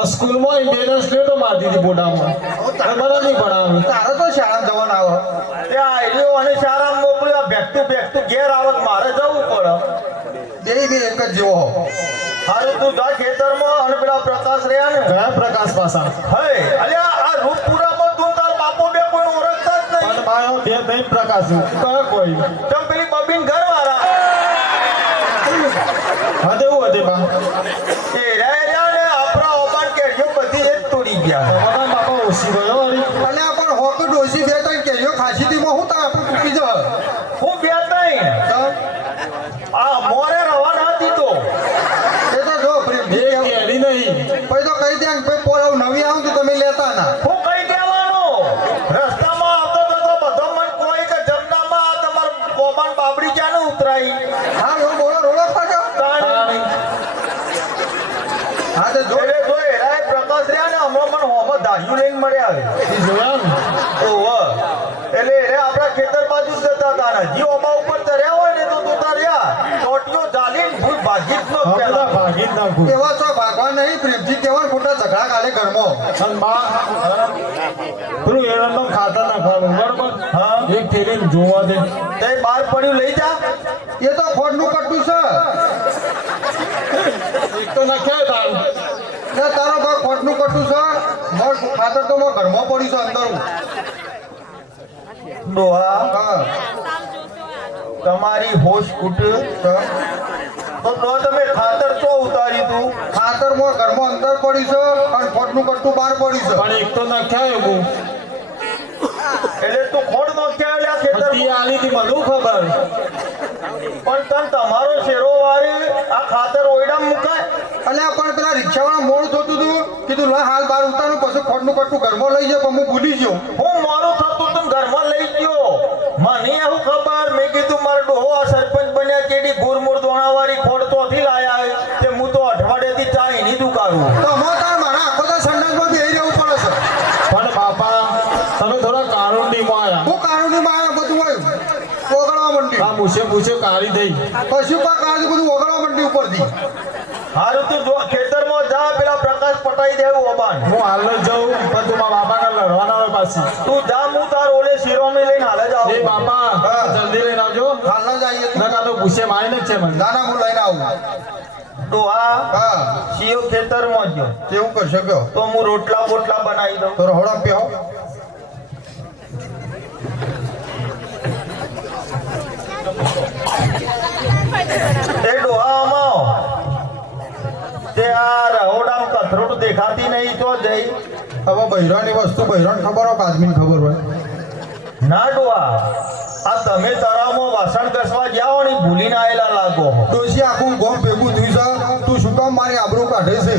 આ સ્કૂલમાં ઇન્ડિયન સ્ટેટો મારતી હતી બોટામાં. મને નહીં ભણાવ્યું. તારે તો શાળા જવાનું આવે. તે આયરો અને શાળા મોકલ્યો બેગતું ઘેર આવત મારે જવું પડે. બે એક જ જેવો હો. હારું તું જા ખેતરમાં અને પેલા પ્રકાશ રહ્યા ને કયા પ્રકાશ પાસા? હે અલ્યા આ રૂપપુરામાં તું તાર બાપો બે કોઈ ઓળખતા જ નહીં. પણ માયો તે થઈ પ્રકાશ કયો કોઈ તમ પેલી બબીન ઘરવાળા હા તેવું હતી બા. એ રહ્યા ને આપણા ઓબાન કેરીઓ બધી એ જ તોડી ગયા. બધા બાપા ઓછી ગયો વળી. અને આ પણ હોક ડોસી બે ત્રણ કેરીઓ ખાસી દીમાં હું તાર આપણે તૂટી જ હું બે ત્રણ આ મોરે રવાના હતી તો એ તો જો પ્રેમ એ કેરી નહીં. પછી તો કહી દે ભાઈ પોરાવ નવી આવું તો તમે લેતા ના. હું કઈ દેવાનું રસ્તામાં આવતો તો બધો મન કોઈ કે જમનામાં આ તમાર ઓબાન બાબડી ક્યાં ને ઉતરાઈ હા હું બોલો રોડો પાડો. હા તો જો એટલે જો એરાય પ્રકાશ રહ્યા ને હમણાં મને હોમો દાહ્યું લઈને મળ્યા આવે એ જોયા ને? ઓહો એટલે એ આપણા ખેતર બાજુ જ જતા હતા ને જી ઓબા ઉપર ચડ્યા હોય ને તો તું રહ્યા ટોટીઓ ચાલીને ભૂલ ભાગી જ નો હા, બધા પેલા ભાગી જ નાખું. એવા છો ભાગવા નહીં પ્રેમજી કેવા ખોટા ઝઘડા કાલે ઘરમાં. અને બા પેલું એરંડો ખાતર નાખવાનું બરોબર. હા. એક થેલી જોવા દે. તે બહાર પડ્યું લઈ જા એ તો ખોટનું કટ્ટું છે. એક તો નાખ્યા તારું. ને તારો ભાગ ખોટનું કટ્ટું છે. મોર ખાતર તો મોર ઘરમાં પડ્યું છે અંદર. ડોહા હા તમારી હોશ ઉઠ તો તો તમે ખાતર તો ઉતારી તું ખાતર મોર ઘરમાં અંદર પડ્યું છે અને ખોટનું કટ્ટું બહાર પડ્યું છે. પણ એક તો નાખ્યા એવું. એટલે તું ખોટ નો ખ્યાલ ખેતર હતી આલી થી મને ખબર. પણ તન તમારો શેરો વાળી આ ખાતર ઓયડા મુકાય અલ્યા પણ પેલા રિક્ષાવાળા મોડું થતું હતું કીધું લા હાલ બહાર ઉતારું પછી ખોટનું કટ્ટું ઘરમાં લઈ જાવ પણ હું ભૂલી ગયો. હું મારું થતું તું ઘરમાં લઈ ગયો મને એવું ખબર મેં કીધું મારો ડોહો આ સરપંચ બન્યા કેડી ગુરમુર દોણાવાળી ખોડ તોથી લાયા હે. તે હું તો અઠવાડિયેથી ચા એની દુકાનું તો અમાર તાર મારા આખો તો સંડાસમાં બેહી રહેવું પડે છે. પણ બાપા તમે થોડા કાનૂન ની માં હું કાનૂની માં બધું હોય ઓગળવા માંડી. આ પૂછે કાઢી દઈ. કશું કા કાઢી બધું ઓગળવા માંડી ઉપરથી. હારું તું જો ખેતરમાં જા પેલા પ્રકાશ પટાઈ દેવું ઓબાન હું હાલ જ જાઉં પણ તું મારા બાપા ને લડવાના હોય પાછી. તું જા હું તાર ઓલે શિરોમી લઈને હાલે જાવ એ બાપા જલ્દી લઈને આવજો. હાલ ના જઈએ તું. નકા તો પૂછે મારી ને જ છે મને. ના ના હું લઈને આવું. ડોહા હા શિયો ખેતરમાં ગયો કેવું કરશો કયો તો હું રોટલા બોટલા બનાવી દઉં તો રહોડા પ્યો. એ ડોહામાં તે આ રહોડામાં કથરોટ દેખાતી નહીં તો જઈ હવે બૈરાની વસ્તુ બૈરાને ખબર હોય કે આદમીને ખબર હોય. ના ડોહા આ તમે તળાવમાં વાસણ ઘસવા જાઓ ને ભૂલીને આયેલા લાગો ડોશી આખું ગોમ ભેગું થયું છે તું શું કામ મારી આબરૂ કાઢે છે.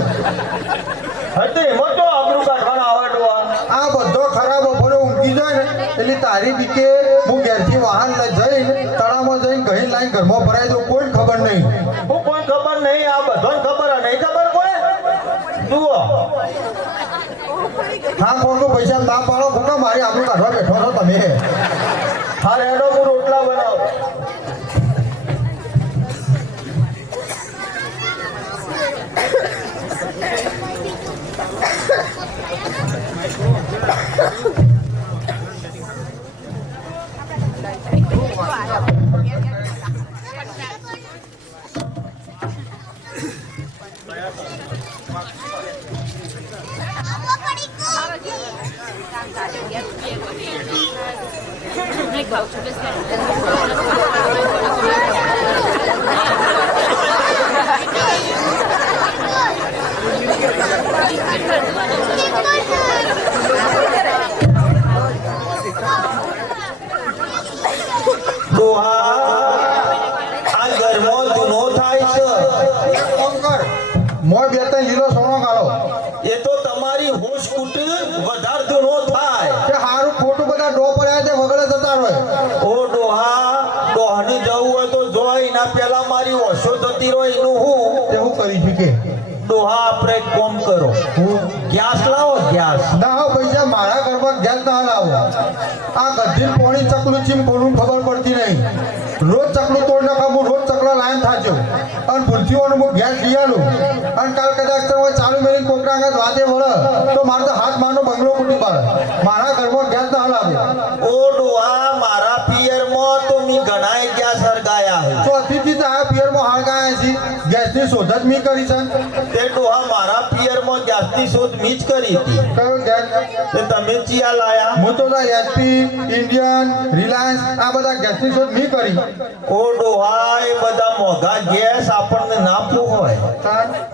હતો એમાં તો આબરૂ કાઢવાના આવા ડોહા આ બધો ખરાબ બપોરે ઊંઘી જાય ને એટલે તારી બીકે હું ઘેરથી વાહન લઈ જઈને તળાવમાં જઈને ઘણી લાઈન ઘરમાં ભરાઈ દઉં કોઈ ખબર નહીં. હું કોઈ ખબર નહીં આ બધાને ખબર હે. નહીં ખબર કોઈ જુઓ હા કોણ પૈસા ના પાડો ખોટા મારી આબરૂ કાઢવા બેઠો છો તમે. હા રેડો હું રોટલા બનાવું ડોહા આ ઘરમાં જૂનો થાય છે રહ્યો એનું હું તે હું કરી છું કે ડોહા આપણે એક કોમ કરો ગેસ લાવો ગેસ ના હો પૈસા મારા ઘરમાં ગેસ ના લાવો આ ગધીર પોણી ચકલું ચીમ બોલું ખબર પડતી નહીં રોજ ચકલું તોડ નાખા હું રોજ ચકલા લાયન થાજો અને ભૂલથી હું ગેસ લઈ આલું અને કાલ કદાચ તો ચાલુ મેરી કોકરા આગળ વાતે વળે તો મારે તો હાથ મારનો બંગલો ફૂટી પડે મારા ઘરમાં ગેસ ના લાવો ઓ ડોહા મારા પિયરમાં તો મી ઘણાય ગેસ હરગાયા હે ચોથીથી તો આ પિયરમાં હળગાયા છે ગેસની શોધ જ મેં કરી છે તે ડોહા મારા પિયરમાં ગેસની શોધ મી જ કરી હતી કયો ગેસ તે તમે ચિયા લાયા હું તો એચપી ઇન્ડિયન રિલાયન્સ આ બધા ગેસની શોધ મેં કરી ઓ ડોહા એ બધા મોંઘા ગેસ આપણને ના હોય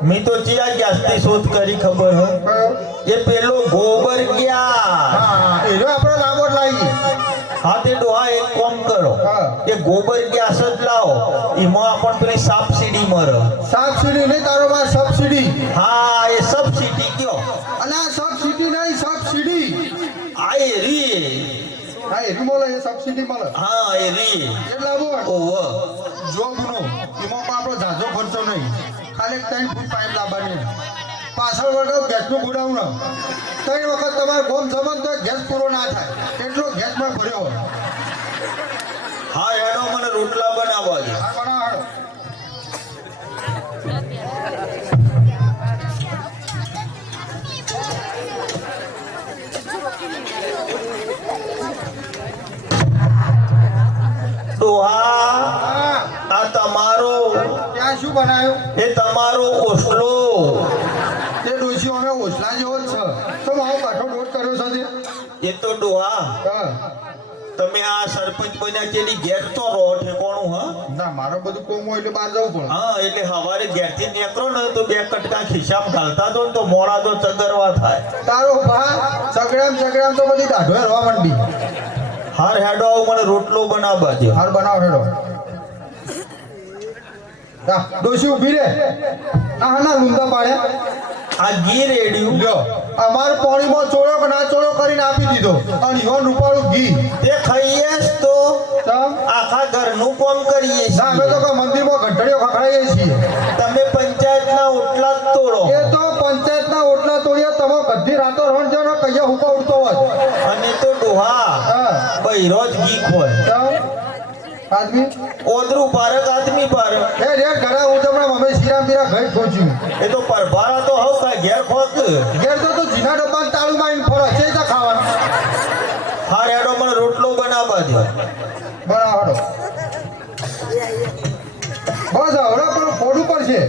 મી તો ચિયા ગેસની શોધ કરી ખબર હે કયો એ પેલો ગોબર ગેસ હા એનો આપણે લાંબો જ લાવી હા તે ડોહા એક કોમ કરો હા. એ ગોબર ગેસ જ લાવો એમાં આપણ પેલી સબસિડી મળે સબસિડી નહીં તારો માં સબસિડી હા એ સબસિડી કયો અને આ સબસિડી નહીં સબસિડી આ એ રી હા એનું મળે એ સબસિડી મળે હા એ રી કેટલા બોલ ઓવ જોબનો એમાં પણ આપણો ઝાઝો ખર્ચો નહીં ખાલી 3 ફૂટ પાઇપ લાવવાની પાછળ વળગાવ ગેસનું ગોડાઉન 3 વખત તમારે ગોમ જમન તો ગેસ પૂરો ના થાય એટલો ગેસમાં ભર્યો હોય હા એનો મને રોટલા બનાવવા દે આ બનાવો ડોહા હા આ તમારો ત્યાં શું બનાવ્યું એ તમારો ઓસલો તે ડોશી અમે ઓછલા જેવો જ છે તો મારો કાઠો દોટ કર્યો છે તે? એ તો ડોહા હા તમે આ સરપંચ બન્યા તેની ઘેર તો રહો ઠેકોણું હા ના મારો બધું કોમ હોય એટલે બહાર જવું પડે હા એટલે હવારે ઘેરથી નીકળો ને તો 2 કટકા ખિસ્સામાં ઘાલતા તો ને તો મોડા તો ચગરવા થાય તારો ભા ચગડામ તો બધી દાઢોએ રવા માંડી હાર હેડો આવું મને રોટલો બનાવવા દે હાલ બનાવો હેડો હા ડોશી ઊભી રે આ ના લુંદા પાડ્યા આ ઘી રેડ્યું લ્યો અમાર પાણીમાં ચોળો કે ના ચોળો કરીને આપી દીધો અને ઈવન રૂપાળું ઘી તે ખાઈએ જ તો ચમ આખા ઘરનું કામ કરીએ ના અમે છીએ તો કે મંદિરમાં ઘંટડીઓ ખખડાઈએ છીએ તમે પંચાયતના ઓટલા જ તોડો એ તો પંચાયતના ઓટલા તોડીએ તમે બધી રાતો રણ જો ને કહીએ હુકા ઉડતો હોય અને તો ડોહા હા બૈરો જ ઘી ખોય ચમ આદમી ઓદરું પારક આદમી પારક એ રેડ ઘરે હું તમને મમ્મી શ્રીરામ પીરા ઘર ખોચ્યું એ તો પરભારા તો હવ કા ઘેર ખોક ઘેર તો જીના ડબ્બાને તાળું મારીને ફરો છે તો ખાવાનું હાર હેડો મને રોટલો બનાવવા દે બનાવો બસ હવે પણ ફોડ ઉપર છે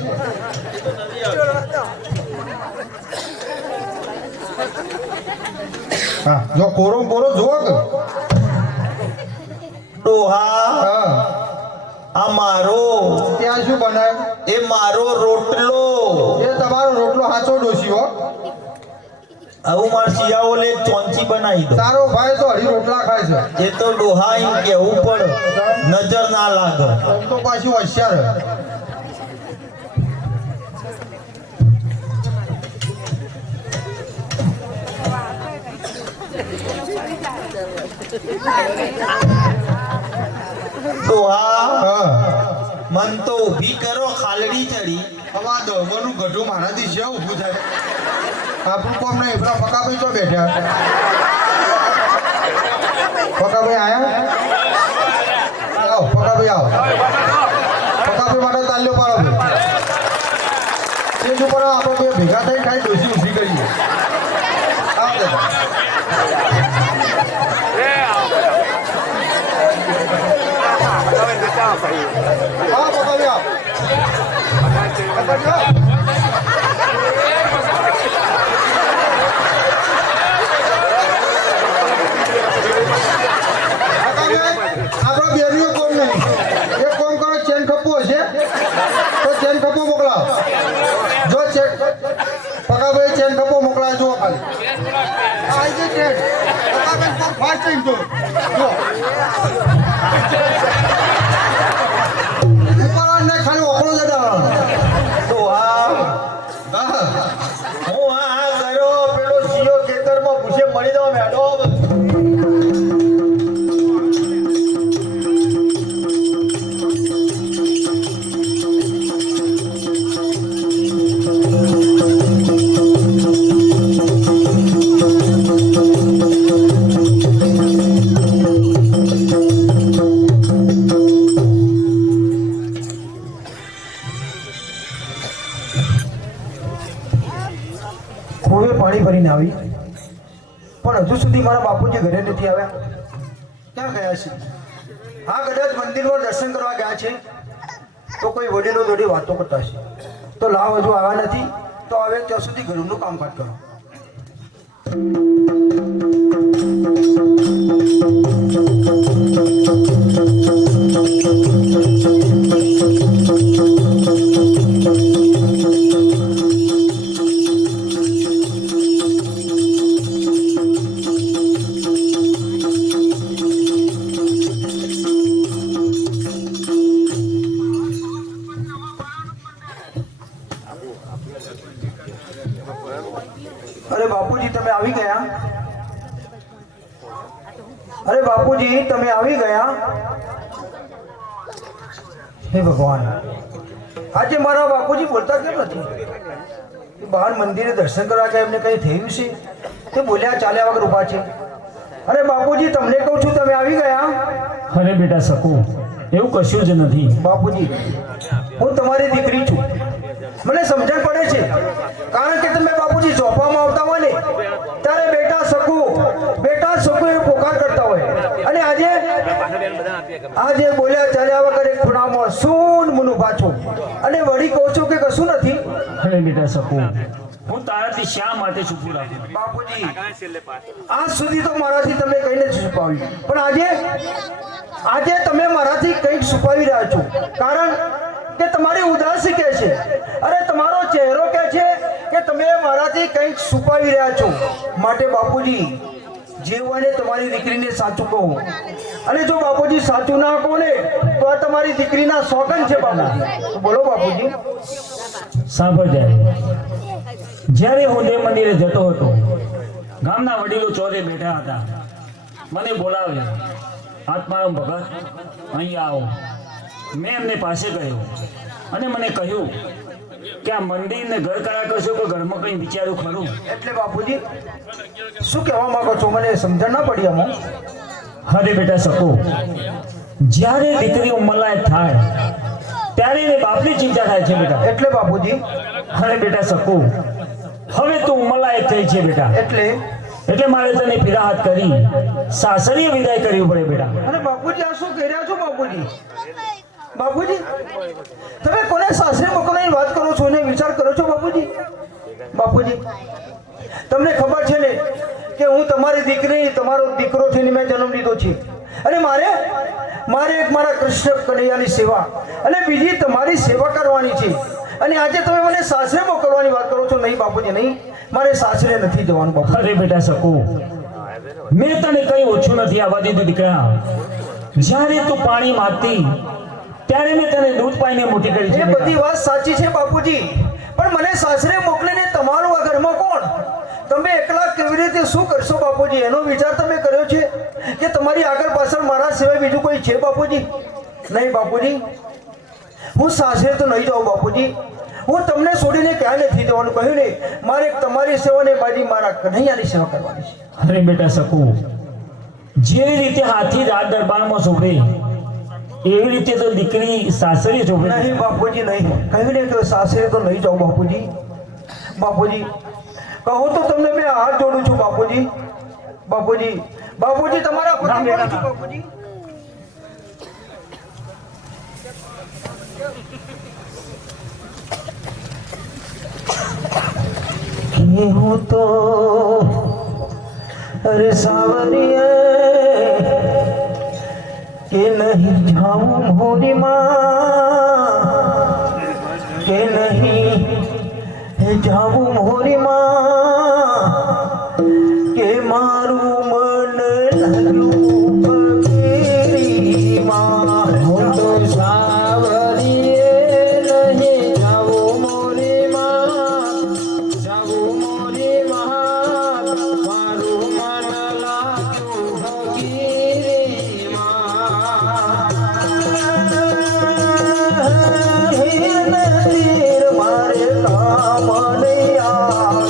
હા જો કોરો બોરો જોવો કે ડોહા હા આ મારો ત્યાં શું બનાવ્યું એ મારો રોટલો એ તમારો રોટલો હાચો ડોસી હો આવું માર શિયાઓ લે ચોંચી બનાવી દો તારો ભાઈ તો અઢી રોટલા ખાય છે એ તો ડોહા એમ કેવું પડે નજર ના લાગે આમ તો પાછી હોશિયાર હે. ડોહા હા મન તો ઊભી કરો ખાલડી ચડી હવે આ દમણનું ગઢું મારાથી છે ઊભું થાય આપણું કોમ નહીં પેલા ફકાભાઈ તો બેઠા ફકાભાઈ આયા આવો ફકાભાઈ આવો ફકાભાઈ માટે તાલ્યો પાડો સ્ટેજ ઉપર આપણે બે ભેગા થઈ ખાલી ડોસી ઊભી કરીએ આવો દાદા. આવો ફકાભાઈ આવો ફકાભાઈ આવો. આપણો બેરીઓ કોમ નહીં એક કોમ કરો ચેન ખપ્પો હશે તો ચેન ખપ્પો મોકલાવો જો ચેન પકાભાઈ ચેન ખપ્પો મોકલાવો જુઓ ખાલી આવી ગઈ ચેન પકાભાઈ કોમ ફાસ્ટ થઈ ગયો જો ઉપર ને ખાલી ઓકળો જડાવવાનો ડોહા હા હું આ કરો પેલો શિયો ખેતરમાં ભૂસે મળી જાવ મેડો નથી આવ્યા? ક્યાં ગયા છે? હા, કદાચ મંદિરમાં દર્શન કરવા ગયા છે તો કોઈ વડીલો જોડે વાતો કરતા છે. તો લાવ, હજુ આવ્યા નથી તો આવે ત્યાં સુધી ઘરનું કામકાજ કરો. અરે બાપુજી, તમે આવી ગયા? અરે બાપુજી, તમે આવી ગયા? હે ભગવાન, આજે મારા બાપુજી બોલતા કેમ નથી? બહાર મંદિરે દર્શન કરવા ગયા, એમને કઈ થયું છે? તે બોલ્યા ચાલ્યા વગર ઉભા છે. અરે બાપુજી, તમને કહું છું, તમે આવી ગયા? અરે બેટા સકુ, એવું કશું જ નથી. બાપુજી, હું તમારી દીકરી છું, મને સમજણ પડે છે. કારણ કે તમે બાપુજી ચોપામાં આવતા હોય ને ત્યારે બેટા શકું એ પોકાર કરતા હોય, અને આજે બોલ્યા ચાલ્યા વગર એક ખૂણામાં સૂન મુનું પાછું, અને વળી કહું છું કે કશું નથી. અરે બેટા સકુ, હું તારાથી શા માટે છુપું રાખું? બાપુજી, આજ સુધી તો મારાથી તમે કઈ નથી છુપાવ્યું, પણ આજે તમે મારાથી કંઈક છુપાવી રહ્યા છો. કારણ કે તમારી ઉદાસી કહે છે, અરે તમારો ચહેરો કહે છે કે તમે મારાથી કંઈક છુપાવી રહ્યા છો. માટે બાપુજી, જે હોય ને તમારી દીકરીને સાચું કહો, અને જો બાપુજી સાચું ના કહો ને તો આ તમારી દીકરીના સોગન છે બાપુજી. તો બોલો બાપુજી. સાંભળ જ્યારે હું દેવ મંદિરે જતો હતો, ગામના વડીલો ચોરે બેઠા હતા. મને બોલાવ્યો, આત્મારામ ભગત, અહીંયા આવો. મેં એમને પાસે ગયો અને મને કહ્યું કે આ મંદિરને ઘર કરા કરશો કે ઘરમાં કંઈ વિચારું ખરું? એટલે બાપુજી, શું કહેવા માંગો છો? મને સમજણ ના પડી આમાં. અરે બેટા સકો, જ્યારે દીકરી ઉંમરલાયક થાય ત્યારે એને બાપની ચિંતા થાય છે બેટા. એટલે બાપુજી. અરે બેટા સકો, હવે તું ઉંમરલાયક થઈ છે બેટા, એટલે મારે તને ફિરાહત કરી સાસરીએ વિદાય કરવી પડે બેટા. અને બાપુજી, આ શું કહી રહ્યા છો બાપુજી? બાપુજી, તમે કોને સાસરે મોકલવાની વાત કરો છો ને વિચાર કરો છો બાપુજી? બાપુજી, તમને ખબર છે ને કે હું તમારી દીકરી, તમારો દીકરો થઈને મેં જન્મ લીધો છે, અને મારે એક મારા કૃષ્ણ કનૈયાની સેવા અને બીજી તમારી સેવા કરવાની છે. અને આજે તમે મને સાસરે મોકલવાની વાત કરો છો? નહીં બાપુજી, નહીં, મારે સાસરે નથી જવાનું બાપુ. અરે બેટા સકો, મેં તને કઈ ઓછું નથી આવવા દીધું દીકરા. જ્યારે તું પાણી માંગતી ત્યારે મેં તને દૂધ પાઈને મોટી કરી છે. એ બધી વાત સાચી છે બાપુજી, પણ મને સાસરે મોકલીને તમારું આ ઘરમાં કોણ? તમે એકલા કેવી રીતે શું કરશો બાપુજી? એનો વિચાર તમે કર્યો છે કે તમારી આગળ પાછળ મારા સિવાય બીજું કોઈ છે બાપુજી? નહીં બાપુજી, હું સાસરે તો નહીં જાઉં બાપુજી. હું તમને છોડીને ક્યાં નથી જવાનું કહ્યું ને. મારે તમારી સેવા ને બાજી મારા કન્હૈયાની સેવા કરવાની છે. અરે બેટા સકુ, જે રીતે હાથી રાત દરબારમાં શોભે એવી રીતે તો દીકરી સાસરી શોભે. નહીં બાપુજી, નહીં. કહ્યું ને કે સાસરે તો નહીં જાઉં બાપુજી. બાપુજી, કહું તો તમને મેં હાથ જોડું છું બાપુજી. બાપુજી, તમારા પતિ બોલું છું બાપુજી. હું તો અરે સાવરીએ કે નહીં જાઉં મોરીમાં, કે નહીં જાઉં મોરીમાં, કે મારું મન લાગ્યું બગીરીમાં. હું તો સાવરીએ નહીં જાવું મોરીમાં, જાવું મોરીમાં, મારું મન લાગ્યું ફકીરીમાં. મારે કામ નહીં આવે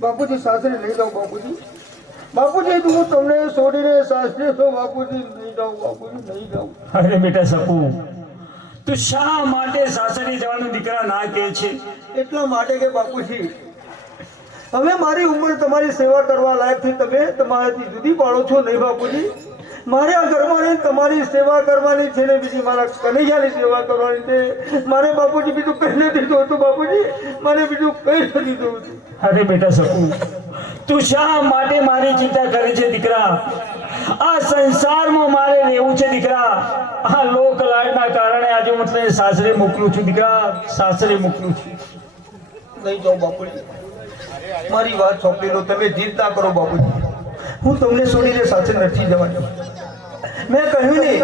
બાપુજી સાસરે લઈ જાઓ બાપુજી. બાપુજી હું તમને છોડીને સાસરે તો બાપુજી નહીં જાઉં, બાપુજી નહીં જાઉં. અરે બેટા સકુ, તું શા માટે સાસરે જવાનું દીકરા ના કહે છે? એટલા માટે કે બાપુજી હવે મારી ઉંમર તમારી સેવા કરવા લાયક થી તમે તમારાથી જુદી પાડો છો નહીં બાપુજી. મારે આ ઘરમાં રહીને તમારી સેવા કરવાની છે ને બીજી મારા કનૈયાની સેવા કરવાની છે. મારે બાપુજી બીજું કઈ નથી જોતું બાપુજી, મારે બીજું કઈ નથી જોતું. અરે બેટા સકુ, તું શા માટે મારી ચિંતા કરે છે દીકરા? આ સંસારમાં મારે રહેવું છે દીકરા. આ લોક લાડના કારણે આજે હું તને સાસરે મોકલું છું દીકરા, સાસરે મોકલું છું. નહીં જાઉં બાપુજી, મારી વાત સોંપી લો, તમે જીદ ના કરો બાપુજી. હું તમને છોડીને સાથે નથી જવાની. મેં કહ્યું નહીં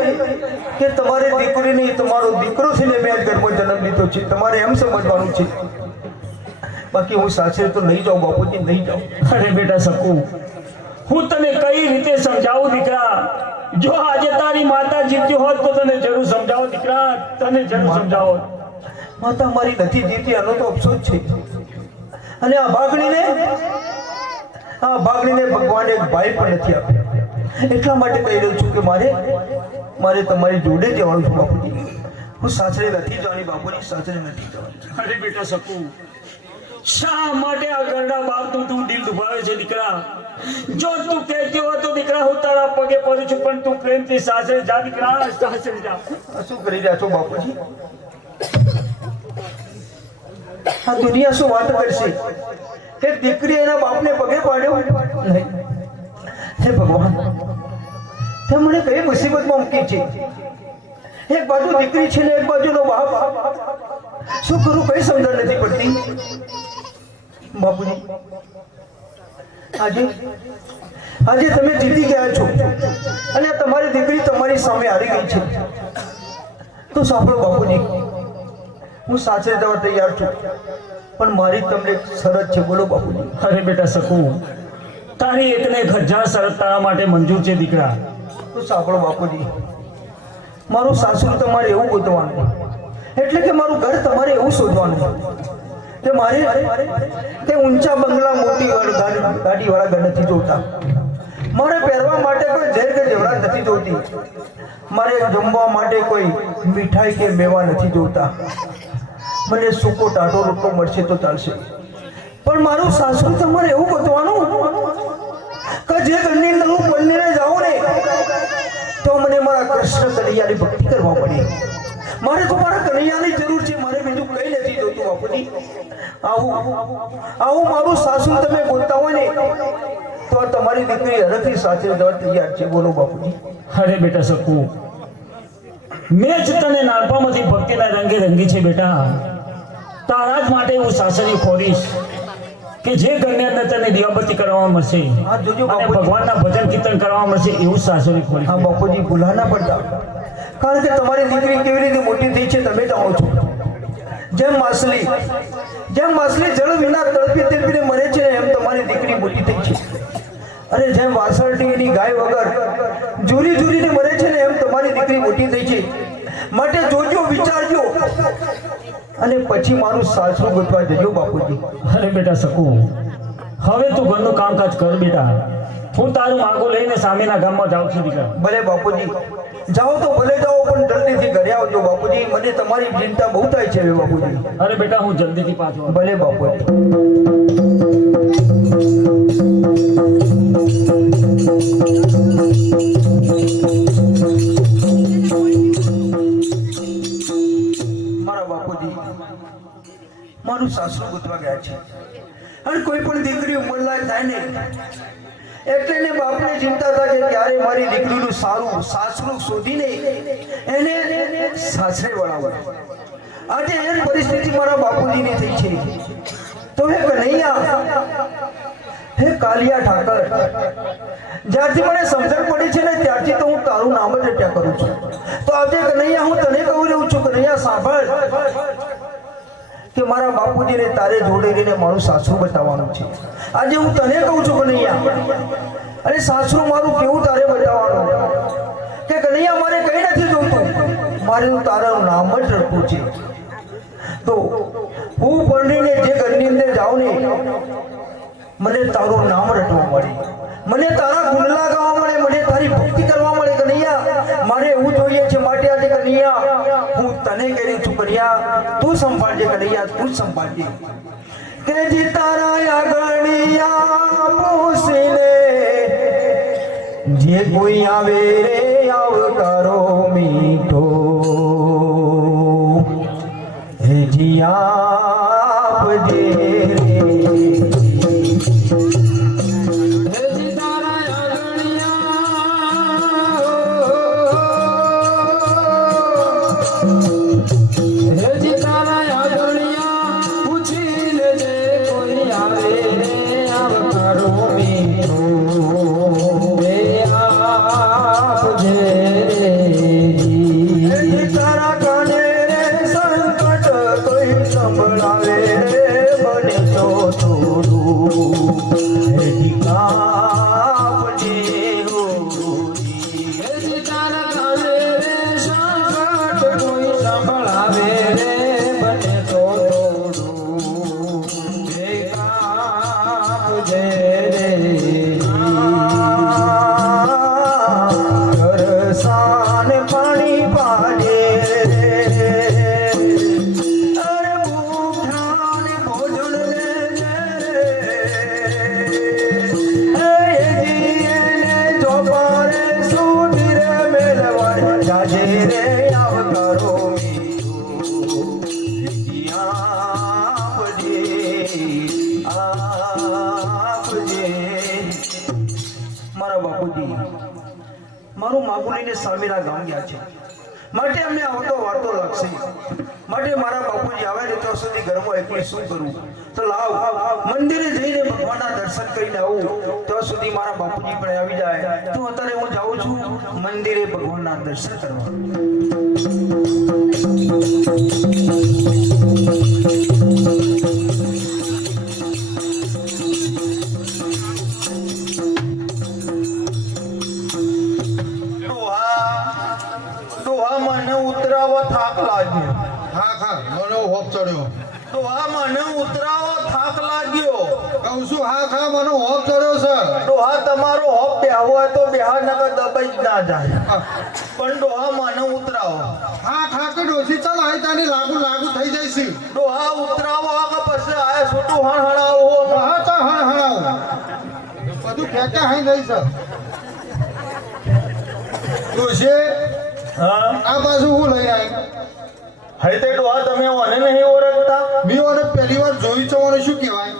કે તમારે દીકરી નહીં, તમારો દીકરો છે ને મેં આજ ઘરમાં જન્મ લીધો છે, તમારે એમ સમજવાનું છે. બાકી હું સાસરે તો નહીં જાઉં બાપુજી, નહીં જાઉં. અરે બેટા સકુ, હું તને કઈ રીતે સમજાવું દીકરા? જો આજે તારી માતા જીતી હોત તો તને જરૂર સમજાવો દીકરા, તને જરૂર સમજાવો. માતા મારી નથી જીતી, આનો તો અફસોસ છે. અને આ ભાગણીને ભગવાને એક ભાઈ પણ નથી આપ્યો. એટલા માટે કહી રહ્યો છું કે મારે તમારી જોડે જવાનું છે બાપુજી. હું સાસરે નથી જવાની બાપુજી, સાસરે નથી જવાની. અરે બેટા સકુ, શા માટે આ ગરડા બાપનું તું દિલ દુભાવે છે દીકરા? જો તું કહેતી હોય તો દીકરા હું તારા પગે પડું છું, પણ તું પ્રેમથી સાસરે જા દીકરા, સાસરે જા. આ શું કરી રહ્યા છો બાપુજી? આ દુનિયા શું વાત કરશે કે દીકરી એના બાપને પગે પાડ્યો? નહીં. હે ભગવાન, તે મને કઈ મુસીબતમાં મૂકી છે? એક બાજુ દીકરી છે ને એક બાજુનો બાપ. શું કરું કઈ સમજણ નથી પડતી બાપુજી. આજે તમે જીતી ગયા છો અને તમારી દીકરી તમારી સામે હારી ગઈ છે. તો સાંભળો બાપુજી, હું સાસરે જવા તૈયાર છું, પણ મારી તમને શરત છે. બોલો બાપુજી. અરે બેટા સકુ, તારી એકને 1000 શરત તારા માટે મંજૂર છે દીકરા. તો સાંભળો બાપુજી, મારું સાસુ તમારે એવું ગોતવાનું, એટલે કે મારું ઘર તમારે એવું શોધવાનું કે મારે તે ઊંચા બંગલા મોટી ગાડી વાળા ઘર નથી જોતા. મારે પહેરવા માટે કોઈ ઝેર કે જેવડા નથી જોતી. મારે જમવા માટે કોઈ મીઠાઈ કે મેવા નથી જોતા. મને સૂકો ટાઢો રોટલો મળશે તો ચાલશે, પણ મારું સાસુ તમારે એવું ગોતવાનું કે જે ઘરની અંદર હું પલળીને જાઉં ને તો મને મારા કૃષ્ણ કનૈયાની ભક્તિ કરવા પડે. મારે તો મારા કનૈયાની જરૂર છે, મારે બીજું કઈ નથી જોતું બાપુજી. આવું મારું સાસુ તમે ગોતતા હોય ને તો આ તમારી દીકરી હરખથી સાથે જવા તૈયાર છે. બોલો બાપુજી. અરે બેટા સકુ, મેં જ તને નાનપણમાંથી ભક્તિના રંગે રંગી છે બેટા. તારા જ માટે હું સાસરી ખોરીશ કે જે ઘરની અંદર તને દીવાબત્તી કરવા મળશે અને ભગવાનના ભજન કીર્તન કરવા મળશે એવું સાસરી ખોરીશ. હા બાપુજી, ભૂલા ના પડતા, કારણ કે તમારી દીકરી કેવી રીતે મોટી થઈ છે તમે જાણો છો. જેમ માછલી જળ વિના તડપી તડપીને મરે છે એમ તમારી દીકરી મોટી થઈ છે. અને જેમ વાસળટી એની ગાય વગર જુરીને મરે છે ને એમ તમારી દીકરી મોટી થઈ છે. માટે જોજો, વિચારજો અને પછી મારું સાસરું ગોતવા જજો બાપુજી. અરે બેટા સકુ, હવે તું ઘરનું કામકાજ કર બેટા. હું તારું માગો લઈને સામેના ગામમાં જાઉં છું દીકરા. ભલે બાપુજી, જાઓ તો ભલે જાઓ, પણ જલ્દીથી ઘરે આવજો બાપુજી. મને તમારી ચિંતા બહુ થાય છે હવે બાપુજી. અરે બેટા, હું જલ્દીથી પાછો આવું. ભલે બાપુજી. મારા બાપુજી મારું સાસરું ગોતવા ગયા છે, અને કોઈ પણ દીકરી ઉંમરલાયક થાય ને એટલે ને બાપને ચિંતા થાય કે ક્યારે મારી દીકરીનું સારું સાસરું શોધીને એને સાસરે વળાવું. આજે એ પરિસ્થિતિ મારા બાપુજીની થઈ છે. તો હે કનૈયા, હે કાલિયા ઠાકર, જ્યારથી મને સમજણ પડી છે ને ત્યારથી તો હું તારું નામ જ રટ્યા કરું છું. તો આજે કનૈયા હું તને કહી રહ્યું છું, કનૈયા સાંભળ કે મારા બાપુજીને તારે જોડે રહીને મારું સાસરું બતાવવાનું છે. આજે હું તને કહું છું કનૈયા, અને સાસરું મારું કેવું તારે બતાવવાનું કે કનૈયા મારે કઈ નથી જોતું, મારે તારું નામ જ રટવું છે. તો હું પરણીને જે ઘરની અંદર જાઉં ને મને તારું નામ રટવા મળે, મને તારા ગુણલા ગાવા મળે, મને તારી ભક્તિ કરવા મળે કનૈયા. મારે એવું જોઈએ છે માટે આજે કનૈયા હું તને કરી છું કનૈયા, તું સંભાળજે કનૈયા, તું જ સંભાળજે. કે જી તારા આગળિયા પૂછીને જે કોઈ આવે રે આવકારો મીઠો, હે જી આપજે રે. હેજી તારા આગળિયા પૂછી લેજે કોઈ આવે રે આવકારો મીઠો, હે આપજે રે. હે જી તારા કાને રે સંકટ કોઈ સંભળાવે રે બને તો થોડું, હે જી આપજે હો. હેજી તારા કાને રે સંકટ કોઈ સંભળાવે રે બને તો તોડું, હે આપજે રે. ઘરસાન પાણી પાડે અરે ભૂખ્યાને ભોજન લેજે રે. એને જો પારે સુધી રે મેલવા જાજે રે આવકારો મીઠો, આપજે આપજે. મારા બાપુજી મારું માગુલીને સામેના ગામ ગયા છે માટે અમને આવતો વાર્તો લાગશે, માટે મારા બાપુજી આવે ને ત્યાં સુધી ઘરમાં એકલી શું કરું, તો લાવ મંદિરે જઈને ભગવાનના દર્શન કરીને આવું, ત્યાં સુધી મારા બાપુજી પણ આવી જાય. તો અત્યારે હું જાઉં છું મંદિરે ભગવાનના દર્શન કરવા. ડોહા મને ઉતરાવો થાક લાગ્યો. હા ખા મને હોપ ચડ્યો. ડોહા મને ઉતરાવો થાક લાગ્યો. કહું છું હા ખા મને હોપ ચડ્યો છે. ડોહા તમારો હોપ બેહવો હોય તો બેહા નકર દબાઈ જ ના જાય. પણ ડોહા મને ઉતરાવો. હા ખા કે ડોસી ચાલ આઈ તાની લાગુ થઈ જઈશ. ડોહા ઉતરાવો કે પછી આયા છોટું હણહણાવો. હા ચા હા હા બધું ફેંક્યા હાઈ ગઈ છે. ડોસી હા આ બાજુ હું લઈ આવી. હે તે ડોહા તમે ઓને નહીં ઓળખતા? મેં ઓને પહેલી વાર જોઈ છે. ઓને શું કહેવાય?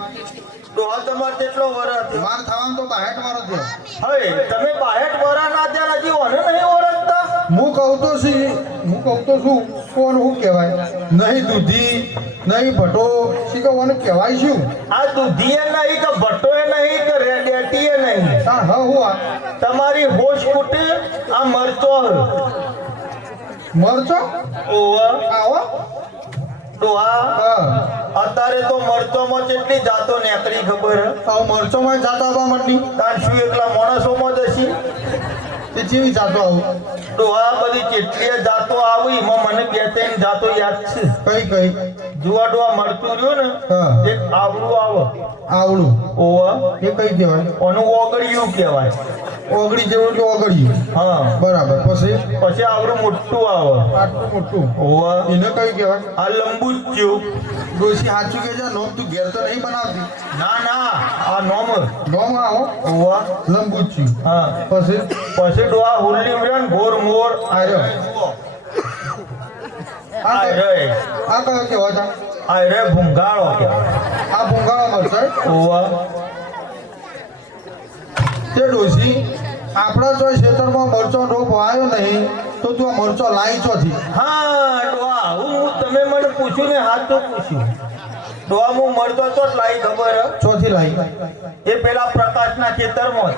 ડોહા તમાર કેટલો વરસ થયો? માર થવાનું તો 62 વારો થયો. હે તમે 62 વરા ના ત્યાં હજી ઓને નહીં ઓળખતા? હું કહું તો છું કોણ હું કહેવાય? નહીં દૂધી નહીં ભટો શી કે ઓને કહેવાય શું? આ દૂધીએ નહીં કે ભટ્ટોએ નહીં કે રેડિયાટીએ નહીં. તાર હા હું આ તમારી હોશ કુટી આ મરચો મરચો ઓવા આવો. ડોહા હા અત્યારે તો મરચોમાં કેટલી જાતો નીકળી ખબર હે? આવો મરચોમાં જાતો આવવા માંડી. તાર શું એકલા માણસોમાં જશી? તે જેવી જાતો આવું. ડોહા બધી કેટલી જાતો આવી એમાં મને બે ત્રણ જાતો યાદ છે. કઈ જુવા ડોહા મરચું રહ્યું ને હા એક આવડું આવે આવડું ઓવા એ કઈ કહેવાય? ઓનું ઓગળિયું કહેવાય. ઓગળી જેવું કે ઓગળ્યું. હા બરાબર. પછી પછી આવડું મોટું આવે આટલું મોટું ઓવા એને કઈ કહેવાય? આ લંબુચ્યું. ડોસી સાચું કે છે નોમ તું ઘેર તો નહીં બનાવતી? ના ના આ નોમ નોમ આવો ઓવા લંબુચ્યું. હા પછી પછી ડોહા હુલ્લી ઉડ્યા ને ઘોર મોર આર્યો. આ રે આ કયો કહેવાય છે? આ રે ભૂંગાળો કહેવાય. આ ભૂંગાળો મરચાં. ઓવા તે ડોસી આપણા જો ખેતરમાં મરચો રોપ આવ્યો નહીં તો તું આ મરચો લાવી ચોથી? હા ડોહા હું તમે મને પૂછ્યું ને હાથ તો પૂછ્યું. ડોહા હું મળતો તો જ લાઈ ખબર હે? ચોથી લાવી? એ પેલા પ્રકાશના ખેતરમાં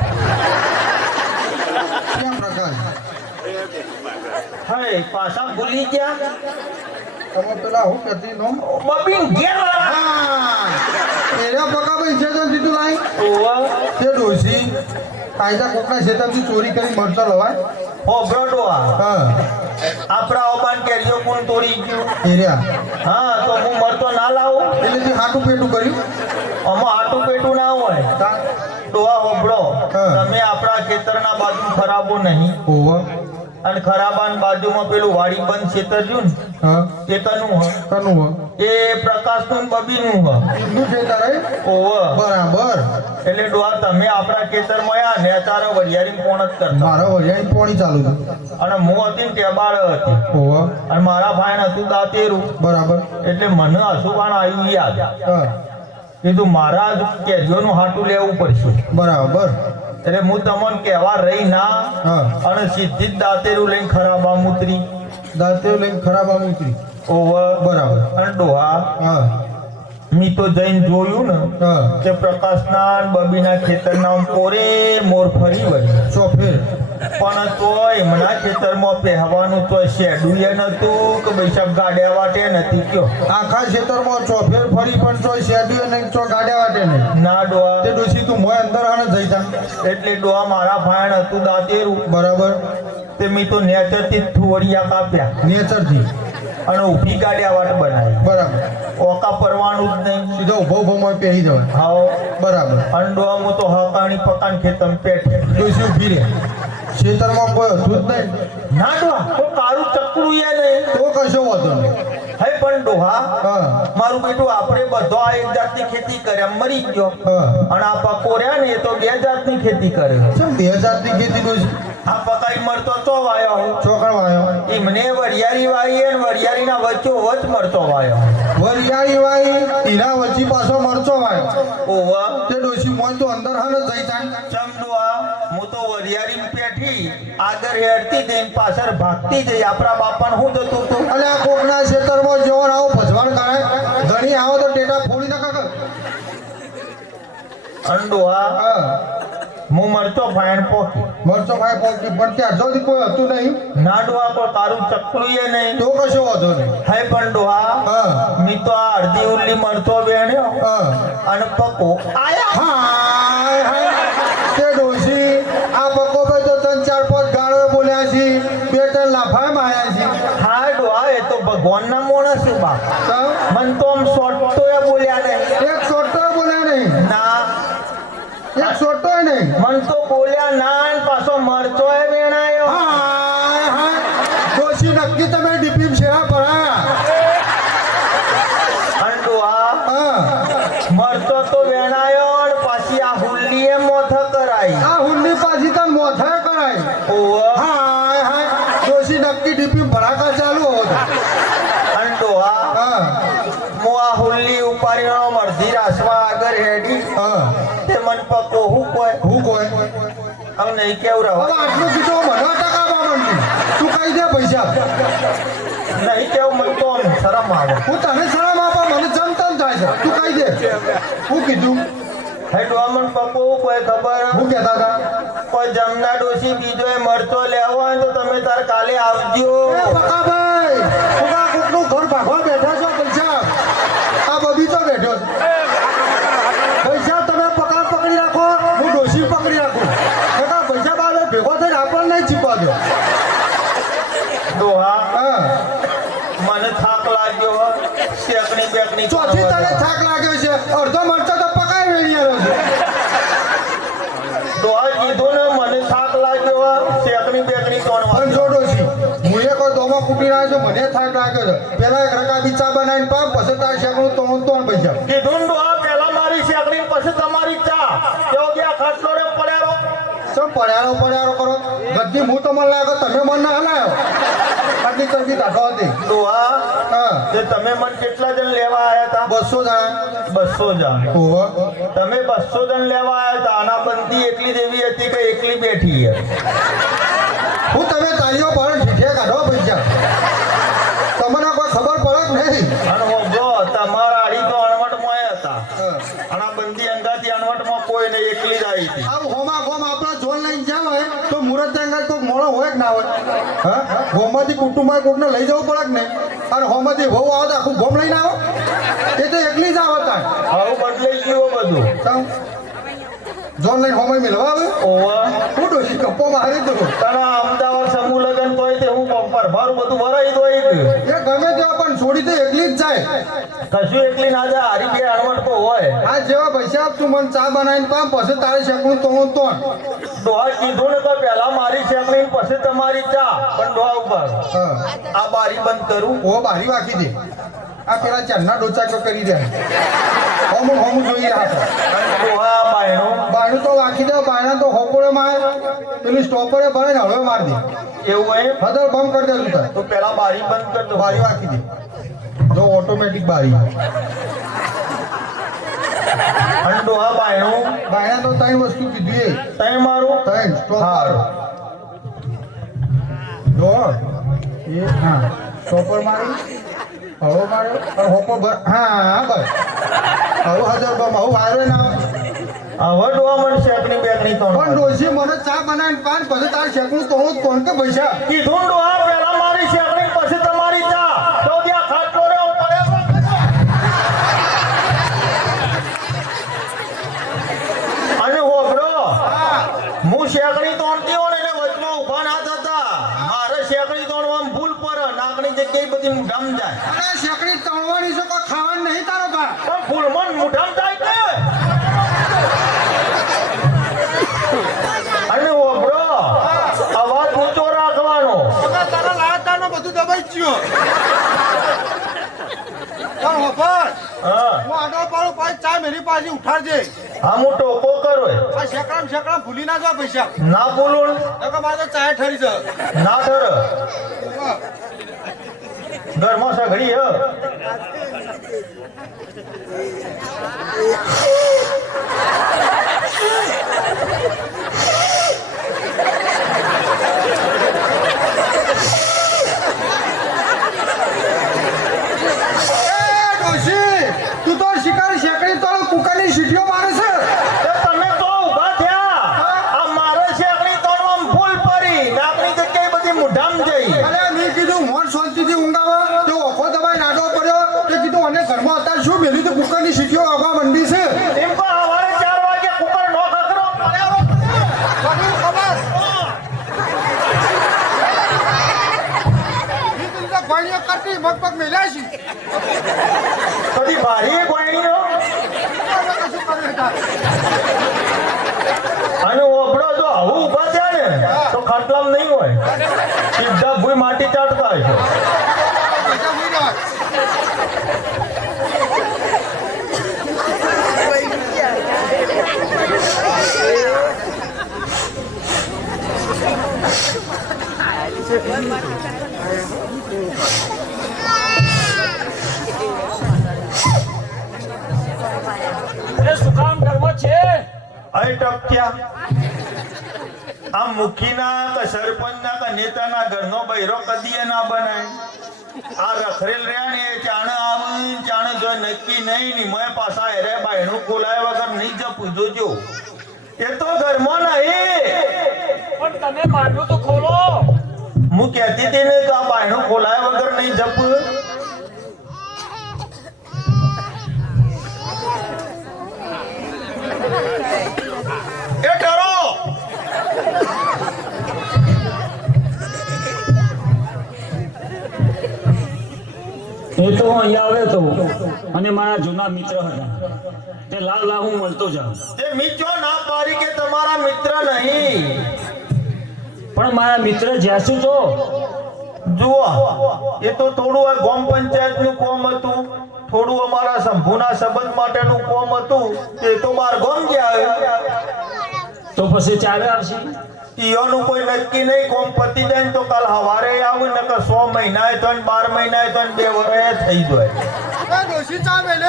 ક્યાં પ્રકાશ? હે પાછા ભૂલી ગયા. તમે પેલા હું કહેતી નોમ? બબીન ઘેર વાળા. હા એના પકાભાઈ છે તો સીધું લાવી. ઓવા તે ડોસી કાયદા કોકના ખેતરથી ચોરી કરી મરચો લવાય? ઓ બ્રોડોવા હા આપણા ઓબાન કેરીઓ કોણ તોડી ગયું? એરિયા હા તો હું મળતો ના લાવું. એટલે તે હાટું પેટું કર્યું. આમાં આટું પેટું ના હોય. હોય ડોહા હોબળો હા. તમે આપણા ખેતરના બાજુ ખરાબો નહીં ઓવા અને ખરાબાન બાજુમાં પેલું વાડી બંધ ખેતર રહ્યું ને હા એ કનું હ કનું હો એ પ્રકાશનું ને બબીનું હ એમનું ખેતર હે ઓવ બરાબર એટલે ડોહા તમે આપણા ખેતરમાં આ નેચારો વરિયાળી પોણ જ કરતા મારા વરિયાળી પોણી ચાલુ છે અને હું હતી ને ટેબાળ હતી ઓવા અને મારા ભાઈ હતું દાંતેરું બરાબર એટલે મને હસુબાણ આવ્યું યાદ હા કીધું મારા જ કેરીઓનું હાટું લેવું પડશે બરાબર એટલે હું તમને કહેવા રહી ના હા અને સીધી જ દાંતેરું લઈને ખરાબા ઉતરી દાંતે લઈને ખરાબ આમ ઉતરી ઓવર બરાબર અને ડોહા હા મી તો જઈને જોયું ને હા કે પ્રકાશના ને બબીના ખેતરના કોરે મોર ફરી વળી ચોફેર પણ તોય એમના ખેતરમાં પહેવાનું તો શેડું એ નતું કે બૈસાબ ગાડ્યા વાટે નથી કયો આખા ખેતરમાં ચોફેર ફરી પણ ચોય શેડ્યું નહીં ચો ગાડ્યા વાટે નહીં ના ડોહા તે ડોસી તું મોય અંદર આને જઈ જા એટલે ડોહા મારા ભાણ હતું દાંતેરું બરાબર તે મી તો નેચરથી જ થુવડિયા કાપ્યા નેચરથી અને ઊભી ગાડ્યા વાટ બનાવી બરાબર ઓકા પરવાનું જ નહીં સીધો ઉભો ઉભો મોય પહેરી જવાય હાઓ બરાબર અને ડોહા હું તો હકાણી પકાન ખેતમ પેઠે ડોસી ઊભી રહે ખેતરમાં કોઈ હતું જ નહીં ના ડોહા તો કાળું ચકડું એ નહીં તો કશો વાંધો નહીં હે પણ ડોહા હા મારું બેટું આપણે બધો આ એક જાતની ખેતી કર્યા મરી ગયો હા અને આ પકો રહ્યા ને એ તો બે જાતની ખેતી કરે ચમ 2000 ની ખેતી ડોસી આ પકાઈ મરતો તો વાયો હું ચોકડ વાયો એમને વરિયાળી વાઈ અને વરિયાળીના વચ્ચો વચ મરતો વાયો વરિયાળી વાઈ તીરા વચ્ચી પાછો મરચો વાયો ઓવા તે ડોસી મોય તો અંદર હાને જઈ જા ચમડુઆ હું તો વરિયાળી પેઠી આગળ હેડતી જઈને પાછળ ભાગતી જઈ આપણા બાપાને હું જતું તું અને આ કોકના ખેતરમાં જેવો આવો ભજવાણ કરે ઘણી આવો તો ટેટા ફોડી નાખા અંડોઆ હા હું મરતો ફાયણ પોકી મરચો ખાય પોકી પણ ત્યાં સુધી કોઈ હતું નહીં નાડવા પર તારું ચકલું એ નહીં તો કશો વાંધો નહીં હે પણ ડોહા હા મી તો આ અડધી ઉલ્લી મરતો બેણ્યો હા અને પકો આયા હાય હાય તે ડોસી આ પકો ભાઈ તો 3-4-5 ગાળો બોલ્યા છે 2-3 લાફાય માર્યા છે હા ડોહા એ તો ભગવાનના મોણસ છે બા તો મન તો આમ શોર્ટ તો એ બોલ્યા નહીં એક શોટો બોલ્યા નહીં ના એક શોટો નહીં મન તો બોલ્યા ના અને પાછો મરતો એ વેણાયો હાય હાય ડોસી નક્કી તમે ડીપી શેરા ભરાયા અંડોહા હા મરતો તો વેણાયો અને પાછી આ હુલ્લી એ મોથ કરાઈ આ હુંડી પાછી તને મોથાય કરાય ઓવા હાય હાય ડોસી નક્કી ડીપી ભરાકા ચાલુ હોત અંડોહા હા મો આ હુલ્લી ઉપાડીનો મરધી રાસવા આગળ હેડી હા તે મન પકો હું કોઈ હું કોઈ આમ નહીં કેવું રહો હવે આટલું કીધું મને ટકા બાબરની તું કઈ દે પૈસા નહીં કેવું મન તો આમ શરમ આવે હું તને શરમ આપા મને જમતમ થાય છે તું કઈ દે હું કીધું હે ડોમન પકો હું કોઈ ખબર હું કહેતા હતા કોઈ જમના ડોસી બીજો એ મરતો લેવો હોય તો તમે તાર કાલે આવજો એ પકાભાઈ પકા કોકનું ઘર ભાગવા બેઠા છો પૈસા આ બબીચો બેઠો છે પૈસા તમે પકા પકડી રાખો હું ડોસી પકડી રાખું પકા પૈસા બાદ ભેગો થઈને આપણને નહીં ચીપવા દો ડોહા હા મને થાક લાગ્યો હો શેકણી બેકણી ચોથી તને થાક લાગ્યો છે અડધો મરચો તો પકાઈ વેણિયાનો છે ડોહા કીધું ને મને થાક લાગ્યો હો શેકણી બેકણી કોણ પણ જો ડોસી હું એ કોઈ દોમાં કૂટી રહ્યો છું મને થાક લાગ્યો છે પેલા એક રકાબી ચા બનાવીને પાપ પછી તાર શેકણું તો પૈસા કીધું ને ડોહા પહેલા મારી શેકણી પછી તમારી ચા કેવો ગયા ખર્ચો રે પડ્યારો શું પડ્યારો કરો ગદ્દી હું તો મને લાગે તમે મન ના હલાયો આટલી ચરબી કાઢો હતી ડોહા હા તે તમે મને કેટલા જણ લેવા આવ્યા હતા 200 જણા 200 જણ ઓવર તમે 200 જણ લેવા આવ્યા હતા આના બંદી એકલી દેવી હતી કે એકલી બેઠી છે હું તમે તાળીઓ પણ ઠીઠે કાઢો પૈસા તમને કોઈ ખબર પડે કે નહીં અને હોભળો તમારા આડી તો અણવટમાં હતા આના બંદી અંગાથી અણવટમાં કોઈ નહીં એકલી જ આવી હતી આવું હોમા ગોમ આપણા જોન લઈને જ્યાં હોય તો મુહૂર્ત અંગત કોઈક મોડો હોય કે ના હોય હા ગોમમાંથી કુટુંબમાં કોકને લઈ જવું પડે કે નહીં અને હોમાંથી વહુ આવે તો આખું ગોમ લઈને આવો એ તો એકલી જ આવે તાર આવું બદલાઈ ગયું બધું જોન લઈને હોમાં મિલવા આવે ઓવા હું ડોસી કપ્પો મારી દઉં તારા અમદાવાદ સમૂહ લગન તોય તે હું પર ભારું બધું ભરાઈ દો એ ગમે તેવા પણ પણ છોડી તો એકલી જ જાય. કશું એકલી ના જાય હારી બે અણવટકો હોય આ જેવા પૈસા આપ તું મને ચા બનાવીને પામ પછી તારે શેકણું તોણું તોણ. ડોહા કીધું ને કે પહેલા મારી શેકણી પછી તમારી ચા પણ ડોહા ઉપર હા આ બારી બંધ કરું ઓ બારી વાકી દે. આ પેલા ચારના ડોચા તો કરી દે. હોમ હોમ જોઈએ આ તો. ડોહા બાયણું બાયણું તો વાકી દે. બાયણા તો હોકોળે માર પેલી સ્ટોપરે ભરે ને હળવે માર દે. એવું હોય હદર બંધ કરી દે તું તાર. તો પહેલા બારી બંધ કર દો બારી વાકી દે. જો ઓટોમેટિક બારી. અને ડોહા બાયણું બાયણા તો ત્રણ વસ્તુ કીધી એ. તઈ મારું ત્રણ સ્ટોપ હારું. જો એ હા સ્ટોપર મારી હળવો માર્યો અને હોકો ભર. હા બસ હવે હજાર બમ હવે વાયરો ના. હવે ડોહા મને શેકણી બેકણી તો પણ ડોશી મને ચા બનાવીને પાન પછી તારે શેકણું તોણું તોણ કે પૈસા. કીધું ડોહા પહેલા મારી શેકણી પછી તમારી ચા તો ત્યાં ખાટલો રહ્યો પડે અને હોબળો હું શેકણી તોડતી હોય ને એટલે વચમાં ઉભા ના થતા. મારે શેકણી તોડવામાં ભૂલ પડે નાકની જગ્યાએ બધી મુઠામ જાય અને શેકણી તળવાની છે કોઈ ખાવાનું નહીં તારો બા. પણ ફૂલમાં મુઠામ જાય કે અને હોબળો અવાજ ઊંચો રાખવાનો. તારા લાતાનો બધું દબાઈ ગયો. પણ હોફર હા હું આડો પાડું પાછી ચા મેરી પાછી ઉઠાડજે. હા હું ટોપો કરો આ શેકડામ ભૂલી ના જાવ પૈસા. ના બોલું નકર મારે તો ચાય ઠરી છે. ના ઠર ઘરમાં સઘડી હ તું તો શિકારી શેકડી તો કુકરની સીટીઓ મારે છે. તો તમે તો ઊભા થયા આ મારે શેકડી તોડવામાં ભૂલ પડી નાકની જગ્યાએ બધી મુઠામ જઈ. અરે મેં કીધું મોન શાંતિથી ઊંઘાવા તો ઓખો દબાઈ નાડો પડ્યો તે કીધું અને ઘરમાં અત્યારે શું મેલી તો કુકરની સીટીઓ આવવા મંડી છે. એમ પણ સવારે 4 વાગે કુકર નો ખખરો પડ્યો ખબર ભાઈઓ કરતી મગ પગ મેલ્યા છે. કદી ભારી ગોળણીઓ અને ઓબળો જો આવું ઊભા થયા ને તો ખાટલામ નહીં હોય સીધા ભૂઈ માટી ચાટતા હશો. અરે શું કામ કરવો છે? અય ટપક્યા આ મુખીના કે સરપંચના કે નેતાના ઘરનો બૈરો કદીએ ના બનાય. આ રખરેલ રહ્યા ને એ ચાણે આવે ચાણે જો નક્કી નહીં ની મેં પાછા હેરે બાયણું ખોલાય વગર નહીં જપું જોજો. એ તો ઘરમાં નહીં પણ તમે મારું તો ખોલો. હું કહેતી હતી ને કે આ બાયણું ખોલાય વગર નહીં જપું. એ ડરો એ તો હું અહીંયા આવ્યો તો અને મારા જૂના મિત્ર હતા તે લાવ હું મળતો જાઉં. તે મીઠો ના પાડી કે તમારા મિત્ર નહીં. પણ મારા મિત્ર જ્યાસુ તો જુઓ એ તો થોડું આ ગામ પંચાયતનું કામ હતું થોડું અમારા શંભુના સંબંધ માટેનું કામ હતું તે તો બાર ગામ ગયા તો પછી ચાલે આવશે. ઈયોનું કોઈ નક્કી નહીં કોમ પતી જાય ને તો કાલ હવારે આવું ને કે 100 મહિના તો 12 મહિના તો 2 વર્ષ થઈ જાય. ડોશી ચા મેલે.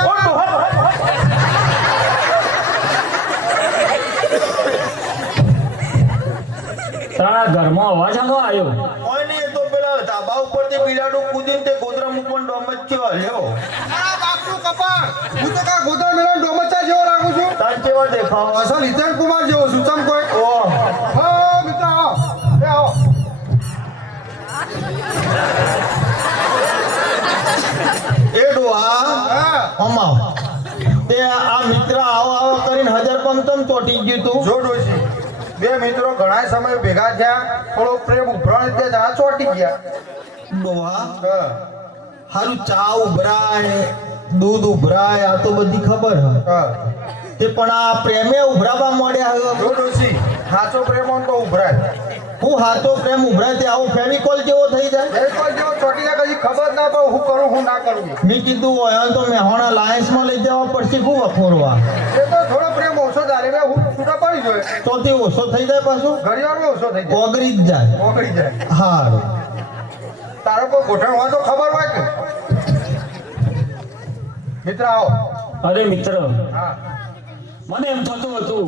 તારા ઘરમાં અવાજ આનો આવ્યો. કોઈ નહીં એ તો પેલા ધાબા ઉપરથી બિલાડું કૂદીને તે ગોદરા મૂકવાનો ડોમચ્યો હલ્યો. મારા બાપનું કપાળ. હું તો કા ગોદા મેલા ડોમચા જેવો લાગુ છું. તાન કેવા દેખાવ અસલ હિતેન કુમાર જેવો છું. ચમ કોઈ ઓહ હા મિત્ર આવો. એ આવો. એ ડોહા હા અમાવ તે આ મિત્ર આવો કરીને 1000 પંતમ ચોટી ગયું તું. જો ડોશી બે મિત્રો ઘણા સમય ભેગા થયા થોડો પ્રેમ ઉભરાણ ત્યાં જણા ચોટી ગયા. ડોહા હા હારું ચા ઉભરાય દૂધ ઉભરાય આ તો બધી ખબર હ હા તે પણ આ પ્રેમે ઉભરાવા માંડ્યા હવે જો ડોશી સાચો પ્રેમ હોય તો ઉભરાય હું હાથો પ્રેમ ઉભરાય તે આવો ફેવિકોલ જેવો થઈ જાય એક વાર જેવો ચોટી જાય કદી ખબર ના પડે હું કરું હું ના કરું મેં કીધું હોય તો મેહોણા લાયન્સમાં લઈ જવા પડશે ખૂબ અખોરવા એ તો થોડો પ્રેમ ઓછો ચાલે એટલે હું છૂટા પડી જોઈએ તો તે ઓછો થઈ જાય પાછું ઘડિયાળમાં ઓછો થઈ જાય ઓગળી જ જાય ઓગળી જાય હારું તારો કોઈ ગોઠણ હોય તો ખબર હોય કે મિત્ર આવો અરે મિત્ર હા મને એમ થતું હતું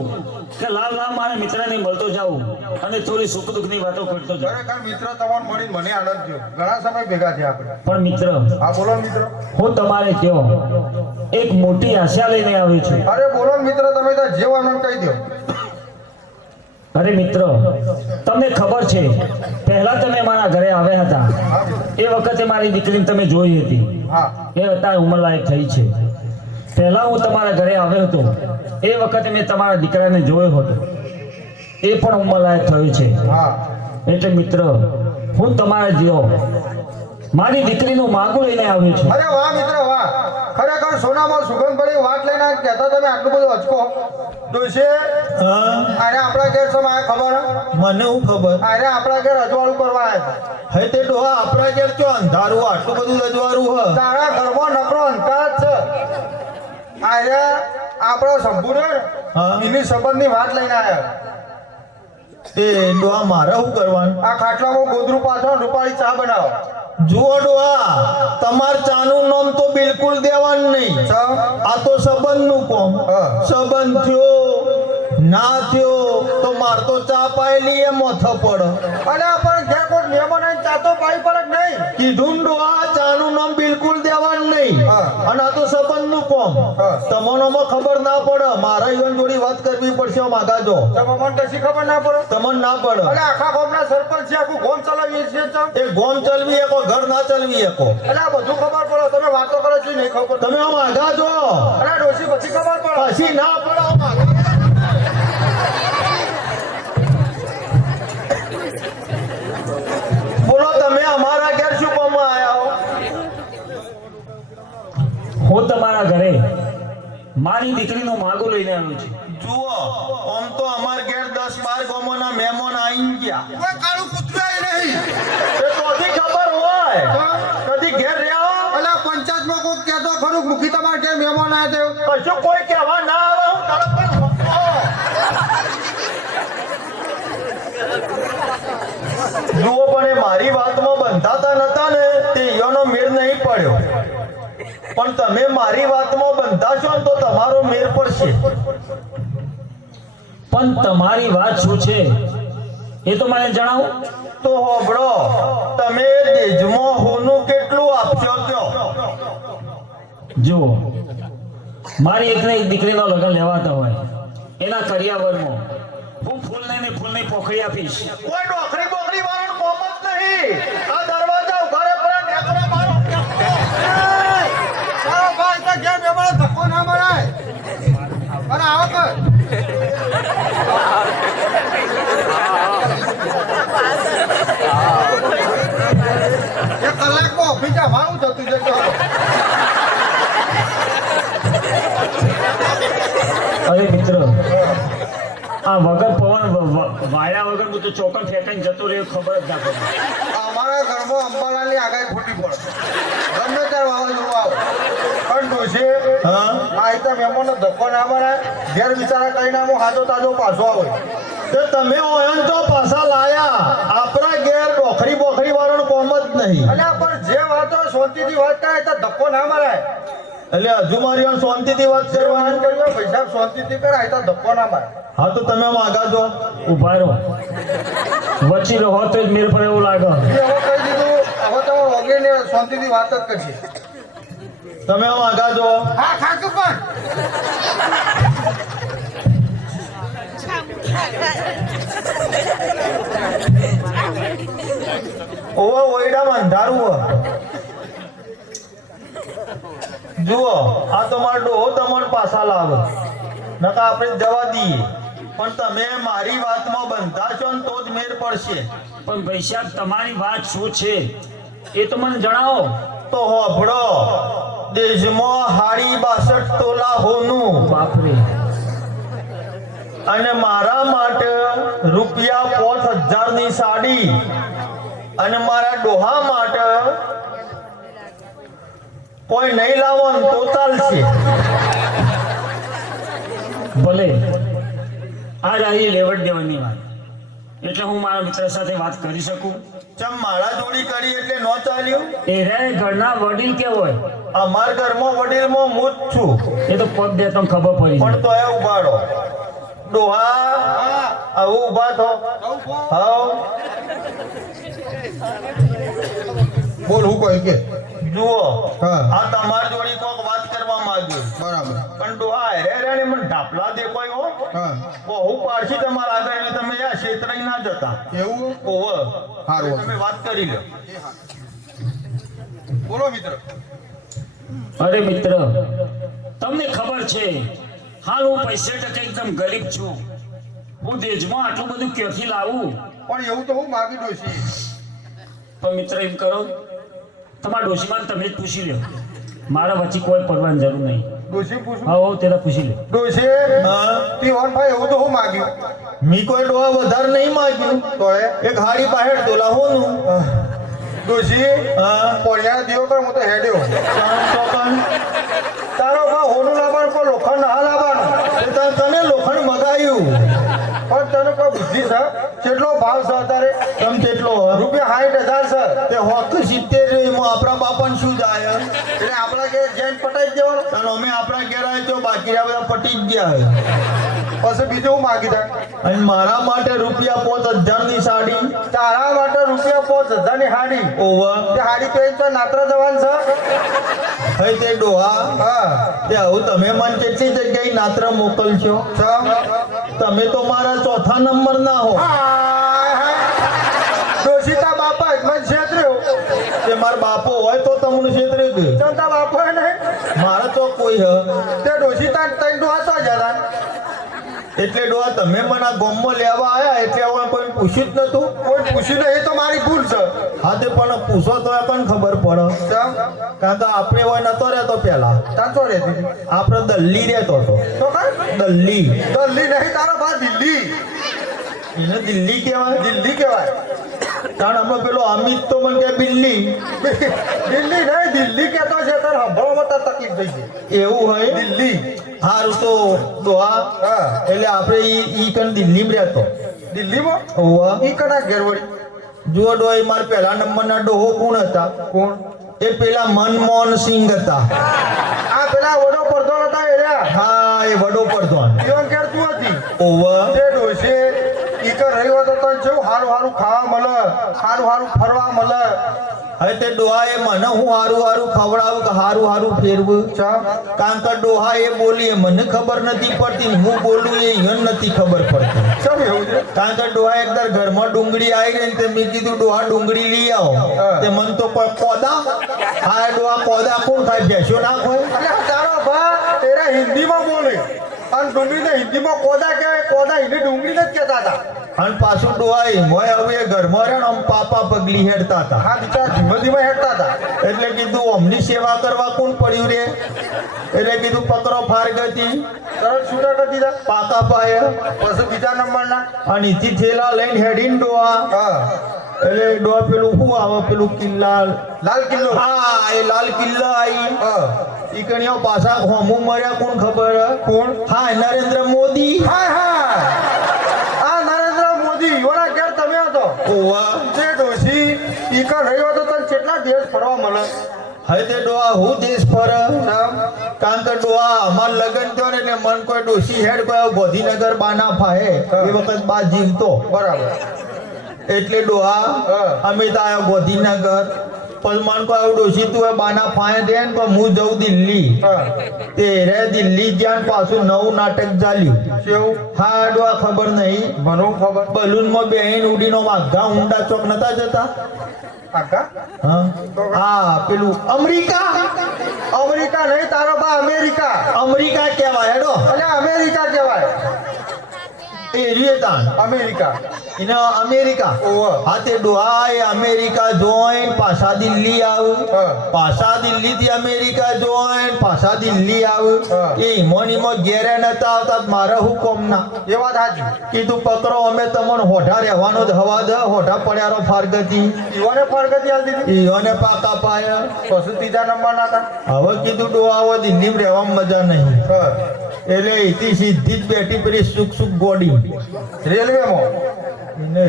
કે લાવ મારા મિત્રને મળતો જાઉં અને થોડી સુખ દુઃખની વાતો કરતો જાઉં. ખરેખર મિત્ર તમને મળીને મને આનંદ થયો ઘણા સમય ભેગા થયા આપણે પણ મિત્ર હા બોલો ને મિત્ર હું તમારે ત્યાં એક મોટી આશા લઈને આવ્યો છું. અરે બોલો ને મિત્ર તમે તો જે આનંદ કહી દો અરે મિત્ર તમને ખબર છે પહેલા તમે મારા ઘરે આવ્યા હતા હા એ વખતે મારી દીકરીને તમે જોઈ હતી. હા એ અત્યારે ઉંમરલાયક થઈ છે. પહેલા હું તમારા ઘરે આવ્યો હતો એ વખતે મેં તમારા દીકરાને જોયો હતો એ પણ ઉંમરલાયક થયો છે. હા એટલે મિત્ર હું તમારા જેવો મારી દીકરીનું માગું લઈને આવ્યો છું. અરે વાહ મિત્ર વાહ ખરેખર સોનામાં સુગંધ પડી વાત લઈને કહેતા તમે આટલું બધું અચકો દોશે હા આને આપણા ઘેર સમય આયા ખબર મને હું ખબર આને આપણા ઘેર અજવાળું કરવા આવ્યા હે તે ડોહા આપણા ઘેર ચો અંધારું આટલું બધું રજવાડું હ તારા ઘરમાં નકરો અંકાર જ છે આને આપણો સંપૂર્ણ હા. એની સંબંધની વાત લઈને આવ્યા તે ડોહા મારે શું કરવાનું આ ખાટલામાં ગોદરું પાછળ રૂપાળી ચા બનાવો જુઓ ડોહા તમાર ચાનું નામ તો બિલકુલ દેવાનું નહીં ચા આ તો સંબંધનું કોમ હા. સંબંધ થયો ના થયો તો માર તો ચા પાયેલી એ મોથો પડે અને આપણે ઘેર કોઈ મહેમાન આવીને ચા તો પાઈ પડે જ નહીં કીધું ને ડોહા ચાનું નામ બિલકુલ દેવાનું નહીં હા. અને આ તો સંબંધનું કોમ હા. તમને ખબર ના પડે મારા ઈવન જોડી વાત કરવી પડશે માગાજો તમે મને કશી ખબર ના પડે તમને ના પડે અને આખા ગામના સરપંચ છે આખું ગામ ચલાવીએ છીએ ચમ એ ગોમ ચલવી એકો ઘર ના ચલવી એકો એટલે આ બધું ખબર પડે તમે વાતો કરો છો નહીં ખબર તમે આમ આગા જો અને ડોશી પછી ખબર પડે પછી ના પડે આમ આગા. બોલો તમે અમારા ઘેર શું કામમાં આયા હો હું તમારા ઘરે મારી દીકરીનું માગું લઈને આવ્યો છું. જુઓ આમ તો અમાર ઘેર 10-12 ગામોના મહેમાન આઈ ગયા કોઈ કાળું કૂતરું નહીં એ તોથી ખબર હોય કદી ઘેર રહ્યા અલા પંચાયતમાં કોઈ કહેતો ખરું મુખી તમારે ઘેર મહેમાન આવ્યા તે કશું કોઈ કહેવા ના આવે હું તરત જ ભગતો. જુઓ પણ એ મારી વાતમાં બંધાતા નતા ને તે ઈયોનો મેળ નહીં પડ્યો પણ તમે મારી વાતમાં બંધાશો ને તો તમારો મેળ પડશે પણ તમારી વાત શું છે એ તો મને જણાવો. તો હોબળો તમે દેજમાં હોનું કેટલું આપશો કયો જુઓ મારી એકને એક દીકરીનો લગ્ન લેવાતા હોય એના કરિયાવરમાં હું ફૂલની પોખરી આપીશ. કોઈ નોકરી બોકરી વાળાનું કોમ જ નહીં આ દરવાજા ઉઘાડે પડે નેકળે મારો ચાલો ભાઈ તો ઘેર મહેમાન ધક્કો ના મરાય અને આવો કર એક કલાકમાં ઓફિસ જવાનું થતું જતું અરે મિત્ર આ વગર પવન વાયા વગર હું તો ચોકન ફેંકાઈને જતો રહ્યો ખબર જ ના પડે. અમારા ઘરમાં અંબાલાલની આગાહી ખોટી પડે ગમે ત્યારે વાવાઝોડું આવે પણ ડોશી હા આ રીતે મહેમાનનો ધક્કો ના મરાય ઘેર બિચારા કઈ નામો હાજો તાજો પાછો આવે તો તમે ઓયન તો પાછા લાયા આપણા ઘેર ડોખરી બોખરી વાળાનું કોમ જ નહીં અને પણ જે વાતો શાંતિથી વાત કરે તો ધક્કો ના મરાય એટલે હજુ મારી આમ શાંતિથી વાત જે વાત કરવાની કર્યો પૈસા શાંતિથી કરાય તો ધક્કો ના મારે હા તો તમે આમ આગા જો ઉભા રહો વચ્ચે રહો તો જ મેળ પડે એવું લાગે. હવે કહી દીધું હવે તમે વગેરે શાંતિથી વાત જ કરશે તમે આમ આગા જો હા ખાતું પણ ઓવા ઓયડામાં અંધારું હ જુઓ આ તમારો ડોહો તમારે પાછા લાવે નકા આપણે જવા દઈએ પણ તમે મારી વાતમાં બંધાશો ને તો જ મેળ પડશે પણ ભાઈ સાહેબ તમારી વાત શું છે એ તો મને જણાવો. તો હોભળો, દેશમાં 62 તોલા હોનું બાપરે, અને મારા માટે રૂપિયા 5000 ની સાડી અને મારા ડોહા માટે કોઈ નહીં લાવો ને તો ચાલશે. ભલે આ રહી લેવડ દેવડની વાત, એટલે હું મારા મિત્ર સાથે વાત કરી શકું. ચમ મારા જોડી કરી એટલે નો ચાલ્યું? એ રે ઘરના વડીલ કે હોય, અમાર ઘરમાં વડીલમાં હું જ છું, એ તો પગ દે તો ખબર પડી પણ જાય. તો એ ઉભાડો. ડોહા આવું ઉભા થો. હાવ બોલ હું કહી કે જુઓ, હા. આ તમારી જોડી કોક વાત કરવા માંગ્યું, બરાબર. પણ ડોહા હેરે મને ઢાપલા દેખાય હો. હા બહુ પાડશી તમારા આગળ એટલે તમે આ ક્ષેત્રઈ ના જતા. એવું ઓહો, સારું. તમે વાત કરી લો. બોલો મિત્ર. અરે મિત્ર, તમને ખબર છે હાલ હું પૈસે ટકે એકદમ ગરીબ છું. હું દેશમાં આટલું બધું ક્યાંથી લાવું? પણ એવું તો હું માગી ડોશી. પણ મિત્ર એમ કરો, તમારા ડોશીમાને તમે જ પૂછી લો, મારા વચ્ચે કોઈ પડવાની જરૂર નહીં. ડોશી પૂછું. હા તેના પૂછી લો. ડોશી હા? તી વન ભાઈ એવું તો હું માગ્યું. મી કોઈ ડોહા વધારે નહીં માંગ્યું, તો એ એક હાડી 62 તોલા હોનું. ડોશી હા? પોળિયા દીવો કર હું તો હેડ્યો. તારો ભાવ હોનું લાવવાનું પણ લોખંડ ના લાવવાનું. તને લોખંડ મગાયું પણ તને કોઈ બુદ્ધિ છે? કેટલો ભાવ છે અત્યારે? તમ તેટલો રૂપિયા 60,000 છે. તે હોક 70 એમાં આપણા બાપાને શું જાય? એટલે આપણા કે જેન પટાઈ જ દેવાનું. અને અમે આપણા ઘેર આવ્યા તો બાકી રહ્યા બધા પટી જ ગયા. પછી બીજું હું માગી દે. અને મારા માટે રૂપિયા 5000 ની સાડી. તારા માટે રૂપિયા 5,000 ની હાડી. ઓવા તે હાડી પહેરી તો નાત્ર જવાનું છે. હે તે ડોહા, હા તે આવું તમે મને કેટલી જગ્યાએ નાત્ર મોકલશો? તમે તો મારા ચોથા નંબર ના હો. દોષિતા બાપા જ મને છેતર્યો. તે મારા બાપો હોય તો તમને ક્ષેત્રે ગયું. ચંદા બાપા નહીં મારા તો કોઈ હ. તે દોષિતા તઈ ડોહાતો જરા. એટલે ડોહા તમે મને આ ગામમાં લેવા આવ્યા એટલે હવે કોઈ પૂછ્યું જ નતું. કોઈ પૂછ્યું નહીં, એ તો મારી ભૂલ છે. હા તે પણ પૂછો તો એ પણ ખબર પડે. કારણ કે આપણે હોય નતો રહેતો પેલા, તાંચો રહેતી આપણે દલ્લી રહેતો હતો. તો કર દલ્લી દિલ્હી નહીં, તારો બા દિલ્હી. એને દિલ્હી કહેવાય. દિલ્હી કહેવાય. કારણ અમે પેલો અમિત તો મને કે બિલ્લી. દિલ્હી નહીં, દિલ્હી કહેતો છે. તારે સાંભળવામાં તાર તકલીફ થઈ ગઈ. એવું હોય. દિલ્હી. હારું તો ડોહા, હા એટલે આપણે ઈ કણ દિલ્હીમાં રહેતો. દિલ્હીમાં ઓવા ઈ કના ઘેરવડી. જુઓ ડોહા, એ મારા પહેલા નંબરના ડોહો કોણ હતા? કોણ? એ પેલા મનમોહન સિંહ હતા. આ પેલા વડો પડતો હતા એર્યા. હા, એ વડો પ્રધાન. જીવન કેરતું હતી. ઓવા તે ડોસે ઈકર રહ્યો તો તને જેવું હારું હારું ખાવા મળે, હારું હારું ફરવા મળે. હવે તે ડોહા એ મને હું હારું હારું ખવડાવું કે હારું હારું ફેરવું? કારણ કે ડોહા એ બોલી એ મને ખબર નથી પડતી, હું બોલું એ એને નથી ખબર પડતી. ચમ એવું છે? કારણ કે ડોહા એકદર ઘરમાં ડુંગળી આવી ગઈ ને તે મેં કીધું ડોહા ડુંગળી લઈ આવો. તે મન તો કોઈ કોદા, હા ડોહા કોદા કોણ ખાય? ભેંસો ના ખાય. અલ્યા તારો બા એરા હિન્દીમાં બોલે અને ડુંગળીને હિન્દીમાં કોદા કહેવાય. કોદા હિન્દી ડુંગળી જ કહેતા હતા. અને પાછું ડોહા મોય હવે એ ઘરમાં રહે ને આમ પાપા પગલી હેડતા હતા. હા બિચારા ધીમે ધીમે હેડતા હતા. એટલે કીધું અમની સેવા કરવા કોણ પડ્યું રે? એટલે કીધું પકડો ફારગતી તરત છૂટા કરી દીધા. પાકા પાય. પછી બીજા નંબરના. અને ઈથી થેલા લઈને હેડીને ડોહા, હા એટલે ડોહા પેલું શું આવે પેલું કિલ્લા, લાલ કિલ્લો. હા એ લાલ કિલ્લા આવી. હા ઈ કણીઓ પાછા હોમું મર્યા કોણ ખબર? કોણ? હા નરેન્દ્ર મોદી. હાય હાય, આ નરેન્દ્ર મોદી વડા ઘેર તમે હતો. ઓવા જે ડોસી ઈકર રહ્યો તો તને કેટલા દિવસ ફરવા મળે? હવે તે ડોહા હું દેશ ફર. ચમ? કારણ કે ડોહા અમાર લગન થયો ને એટલે મન કોઈ ડોસી હેડ કોઈ ગોધીનગર બાના ફાહે એ વખત બા જીવતો. બરાબર. એટલે ડોહા હા. અમે તો આયા ગોધીનગર. પછી મન કોઈ આવું ડોસી તું બાના ફાહે દે ને પણ હું જઉં દિલ્હી. હા તે રે દિલ્હી જ્યાં પાછું નવું નાટક ચાલ્યું. કેવું? હા ડોહા ખબર નહીં, મને ખબર. બલૂનમાં બેહીને ઉડીનો વાઘા ઊંડા ચોક નતા જતા? કાકા હા હા પેલું અમેરિકા. અમેરિકા નહીં, તારો બા અમેરિકા. અમેરિકા કહેવાય હેડો. અલ્યા અમેરિકા કહેવાય. એ રહ્યું તાણ અમેરિકા એના અમેરિકા ઓહો. હા તે ડોહા એ અમેરિકા જોઈન પાછા દિલ્હી આવ હા. પાછા દિલ્હી થી અમેરિકા જોઈન પાછા દિલ્હી આવ હા. એ ઈમોન ઘેરે નતા આવતા તો મારે હુકમ ના એ વાત સાચી કીધું પકડો અમે તમને હોઢા રહેવાનો જ હવા દે હોઢા પડ્યારો ફારગતી ઈવોને ફરગતી આલી દીધી ઈઓને પાકા પાયા પછી ત્રીજા નંબર ના હતા હવે કીધું ડોહા હવે દિલ્હી રહેવામાં મજા નહીં હા. એટલે અહીંથી સીધી જ બેઠી પેલી સુખ સુખ ગોડી રેલવેમાં એને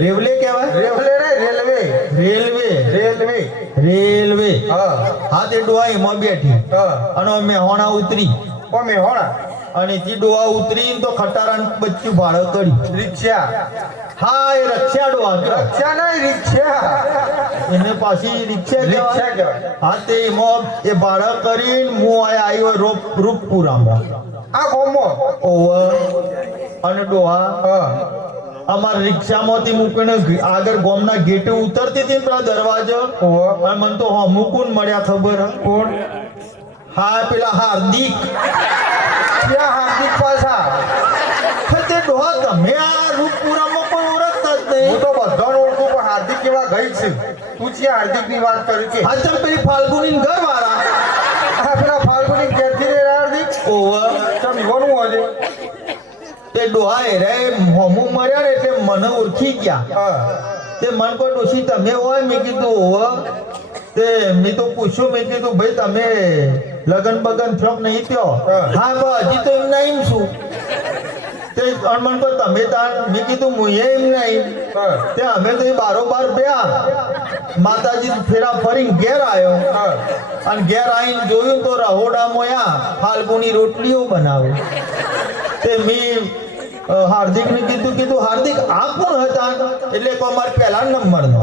રેવલે કહેવાય રેલવે રે રેલવે રેલવે રેલવે રેલવે હા હા તે ડોહા એમાં બેઠી હા અને મેહોણા ઉતરી કોમે હોણા અને તે ડોહા ઉતરીને તો ખટારાન બચ્ચું ભાડે કરી રિક્ષા હા એ રક્ષા ડોહા કહેવાય. રિક્ષા નહીં રિક્ષા એને પાછી રિક્ષા રિક્ષા કહેવાય કહેવાય હા તે એમાં એ ભાડે કરીને હું આવ્યો રૂપપુરામાં આ ગોમો ઓવર અને ડોહા હા અમારા રિક્ષામાંથી મૂકીને આગળ ગામના ગેટે ઉતરતી હતી ને પેલા દરવાજો ઓહો. અને મને તો હા મૂકુન મળ્યા ખબર હે? કોણ હા પેલા હાર્દિક ક્યાં હાર્દિક પાછા હે, તે ડોહા તમે આ રૂપપુરામાં કોઈ ઓળખતા જ હું નહીં તો બધાને ઓળખું પણ હાર્દિક કેવા ગઈ છે તું છે હાર્દિક ની વાત કરી કે હા ચમ પેલી ફાલ્ગુની ઘર વાળા આ પેલા ફાલ્ગુની ઘેરથી રે હાર્દિક ઓવર ચમ ઈવોનું હોય તે ડોહા એ રે હોમું મર્યા ને એટલે મને ઓળખી ગયા હા તે મન કોઈ ડોશી તમે હોય મેં કીધું ઓવર તે મેં તો પૂછ્યું મેં કીધું ભાઈ તમે લગન બગન ફ્રોક નહીં થયો હા હજી તો એમ નહીં છું તે મન કો તમે તાર મેં કીધું હું એમ નહીં હા તે અમે તો એ બારોબાર ગયા માતાજી ફેરા ફરીને ઘેર આવ્યો હા અને ઘેર આવીને જોયું તો રહોડામાં આ ફાલ્ગુની રોટલીઓ બનાવે તે મેં હાર્દિકને કીધું હાર્દિક આ કોણ હતા એટલે કે અમારે પહેલા નંબરનો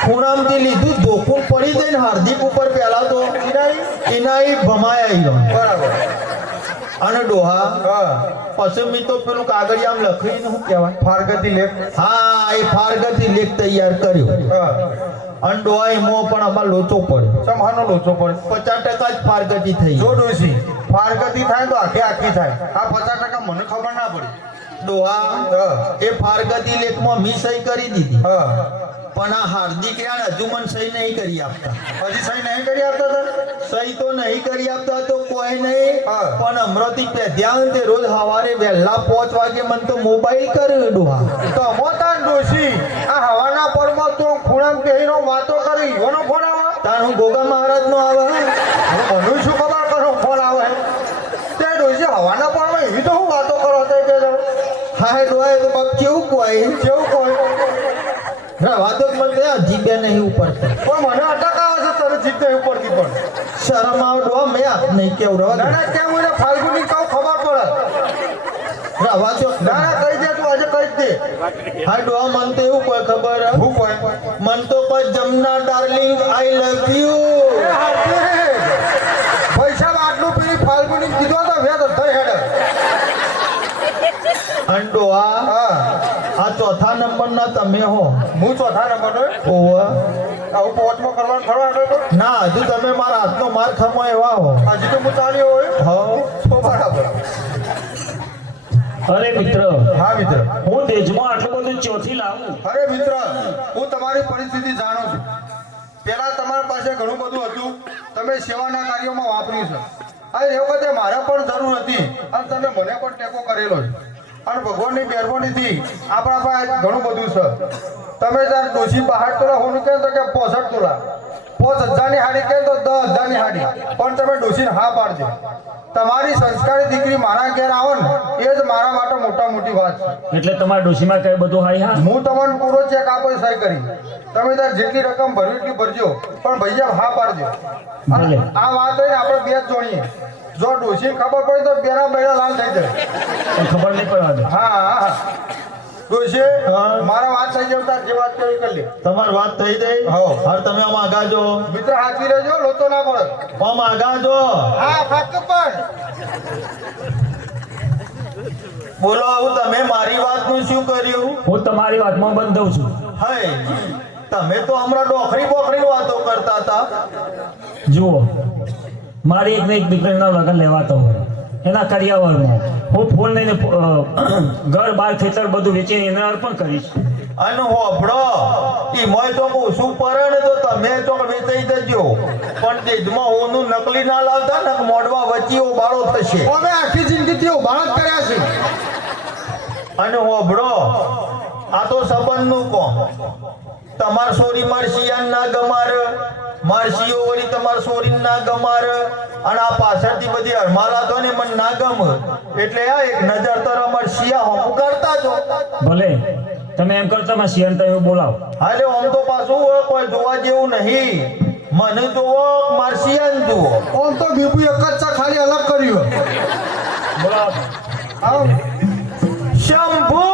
ખૂણામાંથી લીધું ધોકું પડી જાય ને હાર્દિક ઉપર પહેલા તો એના ભમાયા ગયો બરાબર અને ડોહા હા પછી મેં તો પેલું કાગળ આમ લખીને શું કહેવાય ફારગતી લેખ હા એ ફારગતી લેખ તૈયાર કર્યો હા અને ડોહા એમાં પણ અમારે લોચો પડ્યો ચમહાનો લોચો પડે 50% જ ફારગતી થઈ જો ડોસી ફારગતી થાય તો આખી થાય આ 50% મને ખબર ના પડી ડોહા હા એ ફારગતી લેખમાં મી સહી કરી દીધી હા પણ આ હાર્દિક યાર હજુ મને સહી નહીં કરી આપતા હજી સહી નહીં કરી આપતા હતા સહી તો નહીં કરી આપતા તો કોઈ નહીં હા. પણ અમરોથી પેધ્યા તે રોજ સવારે વહેલા 5 વાગે મને તો મોબાઈલ કર્યો ડોહા તો મોતા ડોસી આ હવાના પરમાં તો ખૂણામ પહેરીનો વાતો કરી ઈવોનો ફોન આવે તાર હું ગોગા મહારાજ નો આવે હવે મને શું ખબર કરો ફોન આવે તે ડોસી હવાના પરમાં એવી તો હું વાતો કરો તે કે હા હે ડોહા એ તો બાપ કેવું કોઈ કેવું કોઈ વાતો જ મને જીભે નહીં ઉપડતી પણ મને અટક આવે છે તને જીતે ઉપરથી પણ શરમ આવ ડોહા મેં આપ નહીં કેવું રવા દે. ના ના કેમ મને ફાલ્ગુની કહું ખબર પડે રવા દો. ના ના કહી દે તું આજે કહી જ દે હા ડોહા મને તો એવું કોઈ ખબર હે? હું કોઈ મન તો કોઈ Jamna darling I love you પૈસા આટલું પેલી ફાલ્ગુની કીધો તો વેદ થઈ હેડે અંડો આ હા ચોથા નંબરના તમે હો હું ચોથા નંબરનો ઓવા આવું પોચમાં કરવાનું ખરો આગળ તો ના હજુ તમે મારા હાથનો માર ખમો એવા હો હજી તો હું ચાલ્યો હોય હો તો બરાબર અરે મિત્ર હા મિત્ર હું દેશમાં આટલું બધું ચોથી લાવું અરે મિત્ર હું તમારી પરિસ્થિતિ જાણું છું પહેલા તમારા પાસે ઘણું બધું હતું તમે સેવાના કાર્યોમાં વાપર્યું છે અને એ વખતે મારા પણ જરૂર હતી અને તમે મને પણ ટેકો કરેલો છે અને ભગવાનની મહેરબાનીથી આપણા પાસે ઘણું બધું છે તમે જ્યારે ડોશી 62 તોલા હોનું કહે તો કે 65 તોલા 5000ની હાડી કહે તો 10000ની હાડી પણ તમે ડોશીને હા પાડજો તમારી સંસ્કારી દીકરી મારા ઘેર આવો ને એ જ મારા માટે મોટા મોટી વાત છે એટલે તમારા ડોશીમાં કઈ બધું હાઈ હા હું તમને પૂરો ચેક આપો સહી કરી તમે તાર જેટલી રકમ ભરવી એટલી ભરજો પણ ભૈયા હા પાડજો અને ભલે. આ વાત હોય ને આપણે બે જ જોણીએ જો ડોશી ખબર પડે તો બેના બેડા લાલ થઈ જાય એ ખબર નહીં પડવા દે હા હા હા ડોશી મારા વાત થઈ જાય તાર જે વાત કરી કરી લે તમારી વાત થઈ ગઈ હો. હાર તમે આમ આગા જો મિત્ર હાથવી રહેજો લોતો ના પડે આમ આગા જો હા ફક્ત પણ બોલો આવું તમે મારી વાતનું શું કર્યું હું તમારી વાતમાં બંધવ છું હે તમે તો હમણાં ડોખરી બોખરી વાતો કરતા હતા જુઓ મારી એક ને એક દીકરીના લગ્ન લેવાતો હોય એના કરિયાવરમાં હું ફૂલ લઈને ઘર બાર ખેતર બધું વેચીને એને અર્પણ કરીશ. અને હોભળો ઈ મોય તો ઓછું પડે ને તો તમે તો વેચાઈ જજો, પણ દેશમાં હોનું નકલી ના લાવતા ને મોડવા વચ્ચે બાળો થશે. અમે આખી જિંદગીથી ઉભાર જ કર્યા છે. અને હોભળો આ તો સંબંધનું કોમ. તમાર સોરી માર શિયાન ના ગમાર, માર શિયો વળી તમાર સોરી ના ગમાર, અને આ પાછળથી બધી હરમાલા તો ને મને ના ગમ, એટલે આ એક નજર તર અમાર શિયા હોમ કરતા છો. ભલે તમે એમ કરતા માં શિયાન તમે બોલાવો. હાલે આમ તો પાછું કોઈ જોવા જેવું નહીં. મને જોવો માર શિયાન જુઓ. આમ તો બીબુ એક જ ચા ખાલી અલગ કર્યું. બોલાવો. આવ શંભુ,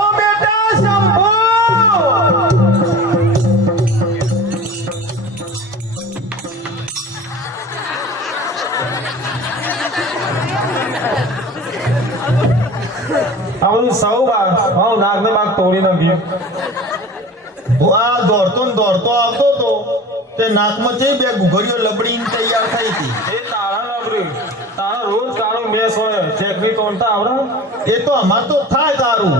ઓ બેટા શંભુ. આ બધું સૌ નાગને બાગ તોડી નાખ્યું. હું આ દોડતો ને દોડતો આવતો તો તે નાકમાં જઈ બે ઘુઘરીઓ લબડીને તૈયાર થઈ હતી. એ તારા નબળી તારા રોજ કાળો મેસ હોય ચેકની તોડતા આવડે. એ તો અમાર તો થાય તારું.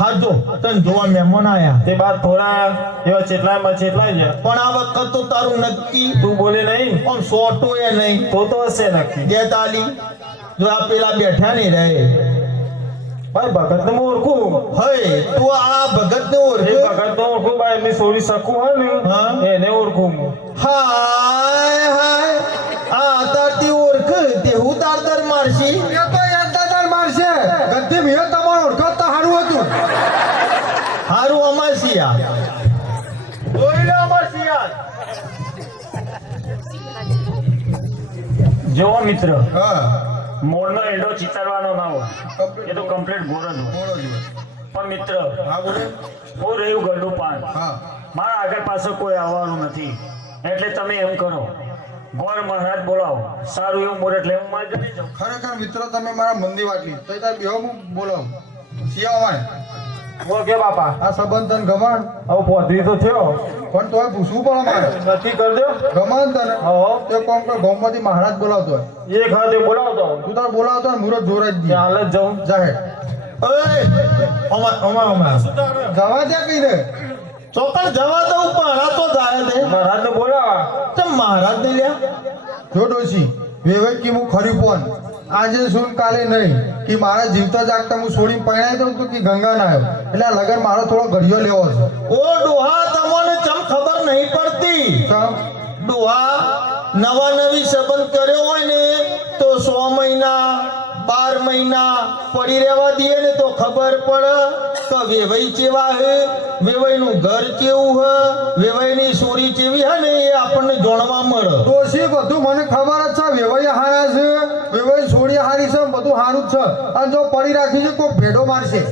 હા જો તને જોવા મહેમાન આયા, તે બાદ થોડા એવા ચેટલાય ગયા. પણ આ વખત તો તારું નક્કી. તું બોલે નહીં પણ સોટો એ નહીં તો હશે નક્કી. બે તાલી જો આ પેલા બેઠા નહીં રહે. ભાઈ ભગત ને ઓળખું. હય તું આ ભગત ને એ ઓળખે. ભગત ને ઓળખું ભાઈ એમની સોરી શકું હોય હા. ને એને ઓળખું હું. હાય હાય આ તારતી ઓળખ તેવું તાર મારશી. એ તો યાદ દાદાર મારશે. ગદ્દી મિયો તમારો ઓળખો તો સારું હતું. હારું અમાર શિયા જોઈ લે અમાર શિયા. જોવો મિત્ર, હા મોરનો એંડો ચિતારવાનો ના હોય, એ તો કમ્પ્લીટ ગોળ જ હોય. બોલો જીવન. પણ મિત્ર, હા બોલે. હું રહ્યું ગરડું પાન, હા મારા આગળ પાસે કોઈ આવવાનું નથી. એટલે તમે એમ કરો, ગોળ મહારાજ બોલાવો, સારું એવું મુહૂર્ત લે, હું મારી જતી જાઉં. ખરેખર મિત્ર તમે મારા મંદી વાટલી તો તાર બેહો હું બોલાવું. શિયાવાન બોલ કે બાપા આ સંબંધ તને ગમાણ, હવે પોધરી તો થયો પણ તોય પૂછવું પડે મારે. નક્કી કરજો. ગમાણ તને હો તે કોમ કર ગામમાંથી મહારાજ બોલાવતો હોય. એક હાથે બોલાવતો તું તાર બોલાવતો હોય મુરત જોરાઈ જ દી. હાલ જ જાઉં. જાહેર ઓય અમાર જવા દે કહીને. ચોકડ જવા દઉં પણ આ તો જાય દે. મહારાજ ને બોલાવા. તે મહારાજ ને લ્યા. જો ડોશી વેવે કી હું ખરી પોન આજે સુન કાલે નહીં કે મારા જીવતા જાગતા હું છોડીને પરણાઈ દઉં તો કે ગંગા ના આવ્યો એટલે આ લગન મારો થોડો ઘડિયો લેવો છે. ઓ ડોહા તમને ચમ ખબર નહીં પડતી. ચમ ડોહા નવા નવી સંબંધ કર્યો હોય ને તો 100 મહિના 12 મહિના પડી રહેવા દઈએ ને તો ખબર પડે કે વેવાઈ ચેવા હે, વેવાઈનું ઘર કેવું હે, વેવાઈની સોરી કેવી હે ને એ આપણને જાણવા મળે. ડોશી બધું મને ખબર જ છે. વેવાઈ હારા છે, વેવાઈ છોડી હારી છે, બધું હારું જ છે. અને જો પડી રાખી છે કોઈ ભેડો મારશે.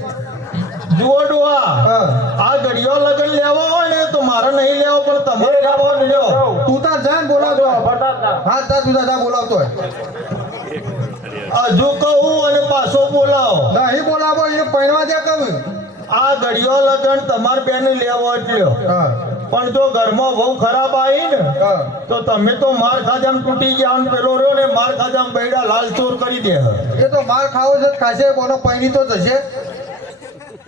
જુઓ ડોહા, હા આ ઘડિયો લગન લેવો હોય ને તો મારે નહીં લેવો પણ તમારે લેવો ને લ્યો. તું તાર જાય ને બોલાવતો હોય. ફટાફટ. હા તાર તું દાદા બોલાવતો હોય. હજુ કહું અને પાછો બોલાવો. નહીં બોલાવો એને પહેરવા દે કહું. આ ઘડિયો લગન તમારે બેને લેવો જ લ્યો. હા પણ જો ઘરમાં બહુ ખરાબ આવી ને હા તો તમે તો માર ખાજામ તૂટી ગયા અને પેલો રહ્યો ને માર ખાજામ બૈડા લાલ ચોર કરી દે. એ તો માર ખાવો છે ખાશે બોલો પૈણી તો જશે.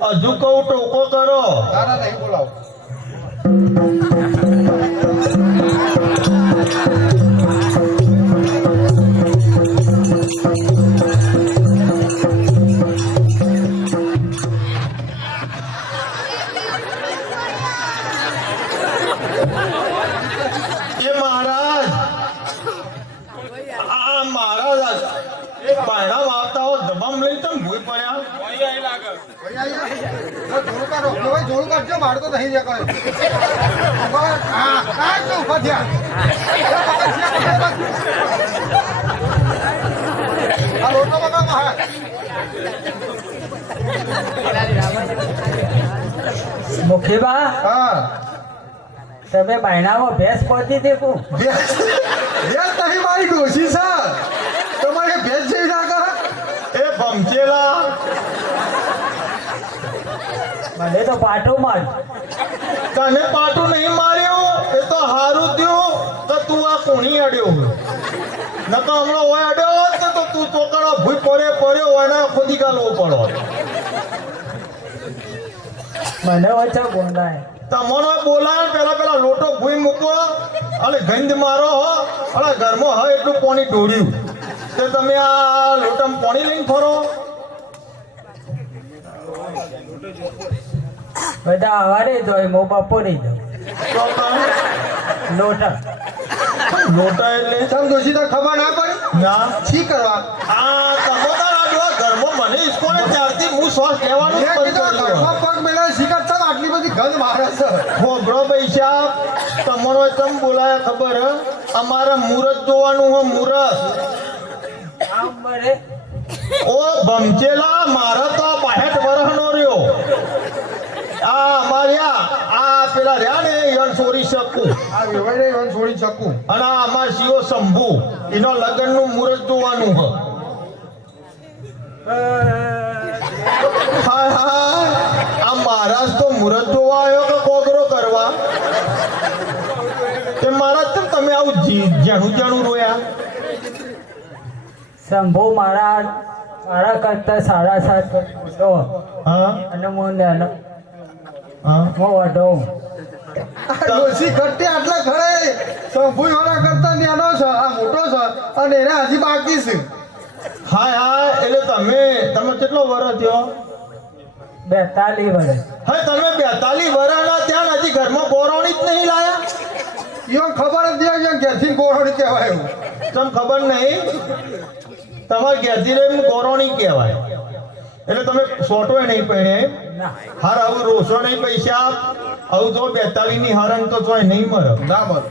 હજુ કહું ટોકો કરો. તારા નહીં બોલાવો. એ મહારાજ, આ મહારાજ પાયણા આવતા હો દબામ લઈ તમે ભૂઈ પડ્યા. જોડું કાઢો. હવે જોડું કાઢજો. મારે તો નહીં દેખાય. હા કાઢ તું ઉભા થયા. આ રોટલો બગાડો. હા મુખીબા હા તમે બાયણામાં ભેંસ પહોંચી દેખું. ભેંસ નહીં મારી ડોશી છે. તમારે ભેંસ જેવી નાખા. એ ભમચેલા, મને તો પાટું માર. તને પાટું નહીં માર્યું એ તો હારું થયું કે તું આ કોણી અડ્યો. નકર હમણાં હોય અડ્યો હોત ને તો તું ચોકડો ભૂઈ પડ્યો હોય ને ખોદી ગાલવો પડો મને વચ્ચે બોલાય તમોનો બોલાય પેલા લોટો ભૂઈ મૂકો અને ગંધ મારો અને ઘરમાં હોય એટલું પાણી ઢોળ્યું તે તમે આ લોટામાં પાણી લઈને ફરો બધા હવારે જોઈ મો બપોરે જો તો લોટા લોટા એટલે ચમ દોશી તો ખબર ના પડી ના છી કરવા આ તમોદાર આ જો ઘરમાં મને ઇસ્કોને ચારથી હું શ્વાસ લેવાનું મેં જ બંધ કીધું કર્યું ઘરમાં પગ મેળા શીખર છે આટલી બધી ગંધ મારે છે હોબળો પૈસા તમારો તમ બોલાયા ખબર હે? અમારે મુરત જોવાનું હો મુરત આમ બરે ઓ ભમચેલા મારા તો 62 વર્ષનો રહ્યો આ અમાર્યા આ પેલા રહ્યા ને યન છોડી શકું આ વેવાઈ રહી વન છોડી શકું અને આ અમાર સીઓ શંભુ એનો લગ્નનું મુહૂર્ત જોવાનું હ હાય હાય આ મહારાજ તો મુહૂર્ત જોવા આવ્યો કે કોગરો કરવા તે મહારાજ કેમ તમે આવું જાણું રોયા શંભુ મારા કરતા 7.5 તો હા અને હું નાનો હા હું વડો ડોશી ઘટ્ટી આટલા ઘરે સંભુઈ વાળા કરતા નાનો છે આ મોટો છે અને એને હજી બાકી છે હાય હાય એટલે તમે કેટલો વર્ષ થયો 42 વર્ષ હા તમે 42 વર્ષના ત્યાં હજી ઘરમાં બોરવણી જ નહીં લાયા ઈવન ખબર જ નહીં ઘેરથી ગોળોડી કહેવાય એવું તમ ખબર નહીં તમારે ઘેરથી રહીને ગોરવણી કહેવાય એટલે તમે સોટોય નહીં પહેણે ના હાર આવું રોશો નહીં પૈસા આવું જો 42 ની હરણ તો ચોય નહીં મરે ના મર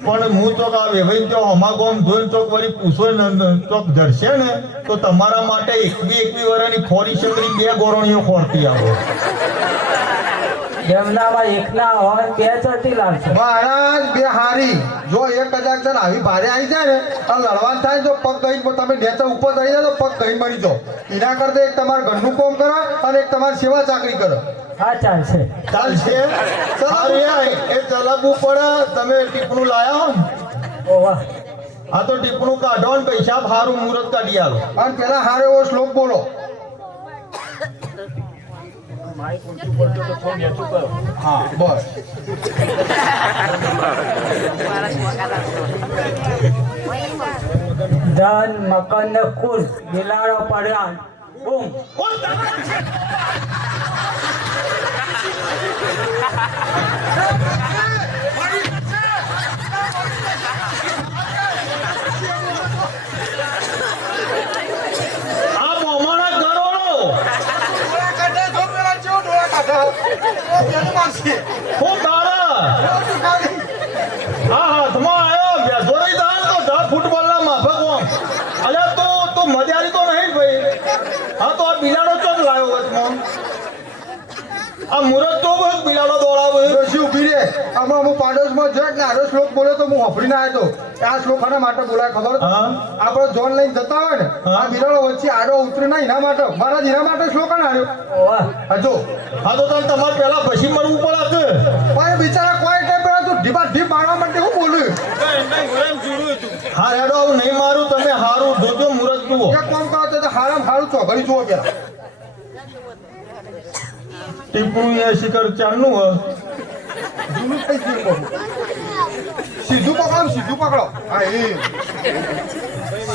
પણ હું ચોક આવે ભાઈ જો હમાગોમ જોઈને ચોક વળી પૂછો ને ચોક ધરશે ને તો તમારા માટે 21 વર્ષની ખોરી શકરી 2 ગોરણીઓ ખોરતી આવો એમનામાં એકલા હોય 2 ચટી લાગશે મહારાજ બે હારી જો એક કદાચ છે ને આવી ભારે આવી જાય ને અને લડવાનું થાય તો પગ ગઈ તમે નેચા ઉપર થઈ જાય તો પગ ગઈ મરી જાઓ એના કરતા એક તમારા ઘરનું કામ કરો અને એક તમારી સેવા ચાકરી કરો હા ચાલશે ચાલશે સારું યાર, એ ચલાવવું પડે તમે ટીપણું લાયા હો ને ઓવા આ તો ટીપણું કાઢો ને પૈસા સારું મુહૂર્ત કાઢી આલો અને પેલા હારે એવો શ્લોક બોલો હા બસ ધન મકન કુલ બિલાડો પડ્યા બૂમ આ બોમાના ઘરોળો હું તારા આ હાથમાં આવ્યો બેસોડી દાન તો 10 ફૂટબોલના માફક ઓમ અલ્યા તો મજારી તો નહીં ભાઈ હા તો આ બિલાડો ચોક લાવ્યો વચમાં આ મુરત તો બસ બિલાડો દોડાવે ડોશી ઊભી રે આમાં હું પાડોશમાં જો એટલે આરો શ્લોક બોલ્યો તો હું હફરીને આવ્યો તો આ શ્લોક આના માટે બોલાય ખબર છે? હા આપણો જોન લઈને જતા હોય ને હા. આ બિરાડો વચ્ચે આડો ઉતરે ના એના માટે મારા એના માટે શ્લોક આવ્યો ઓવા હજો હા તો તાર તમારે પહેલા પછી મરવું પડે પણ એ બિચારા કોઈ ટાઈમ પેલા તું ઢીપા ઢીપ મારવા માટે હું બોલું હા રેડો આવું નહીં મારું તમે હારું જોજો મુરત જુઓ એક કામ કરો તો હારામ હારું ચોઘડી જુઓ પેલા ટીપણું એ શિખર ચારનું હ જૂનું થઈ ગયું બધું. સીધું પકડો હા એ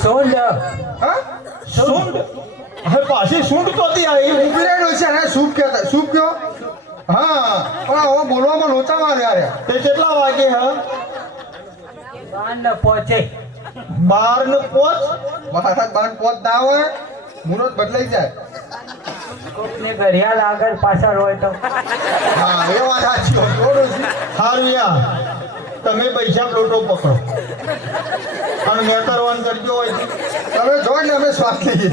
સોંડ હા સૂંઢ હવે પાછી સૂંઢ તો હતી આવી ઊભી રહી ડોશી આને સૂપ કહેતા સૂપ કયો હા પણ હવે બોલવામાં લોચા માર્યા રે તે કેટલા વાગે હ બાન પહોંચે 12 ને 5 મહારાજ બાન પોત ના હોય મુહૂર્ત બદલાઈ જાય કોકને ઘડિયાળ આગળ પાછળ હોય તો હા એ વાત સાચી હોય જો ડોશી. સારું યા તમે પૈસા પ્લોટો પકડો અને મેતરવાન કરજો હોય તમે જો ને અમે શ્વાસ લઈએ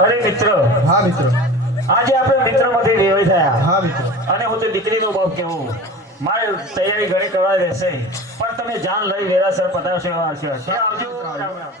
અરે મિત્ર હા મિત્ર આજે આપણે મિત્રમાંથી વેવાઈ થયા હા મિત્ર અને હું તે દીકરીનો બાપ કહેવું મારે તૈયારી ઘણી કરવા રહેશે પણ તમે જાન લઈ વેરાસર પતાવશો એવા હશે આવજો રામ રામ.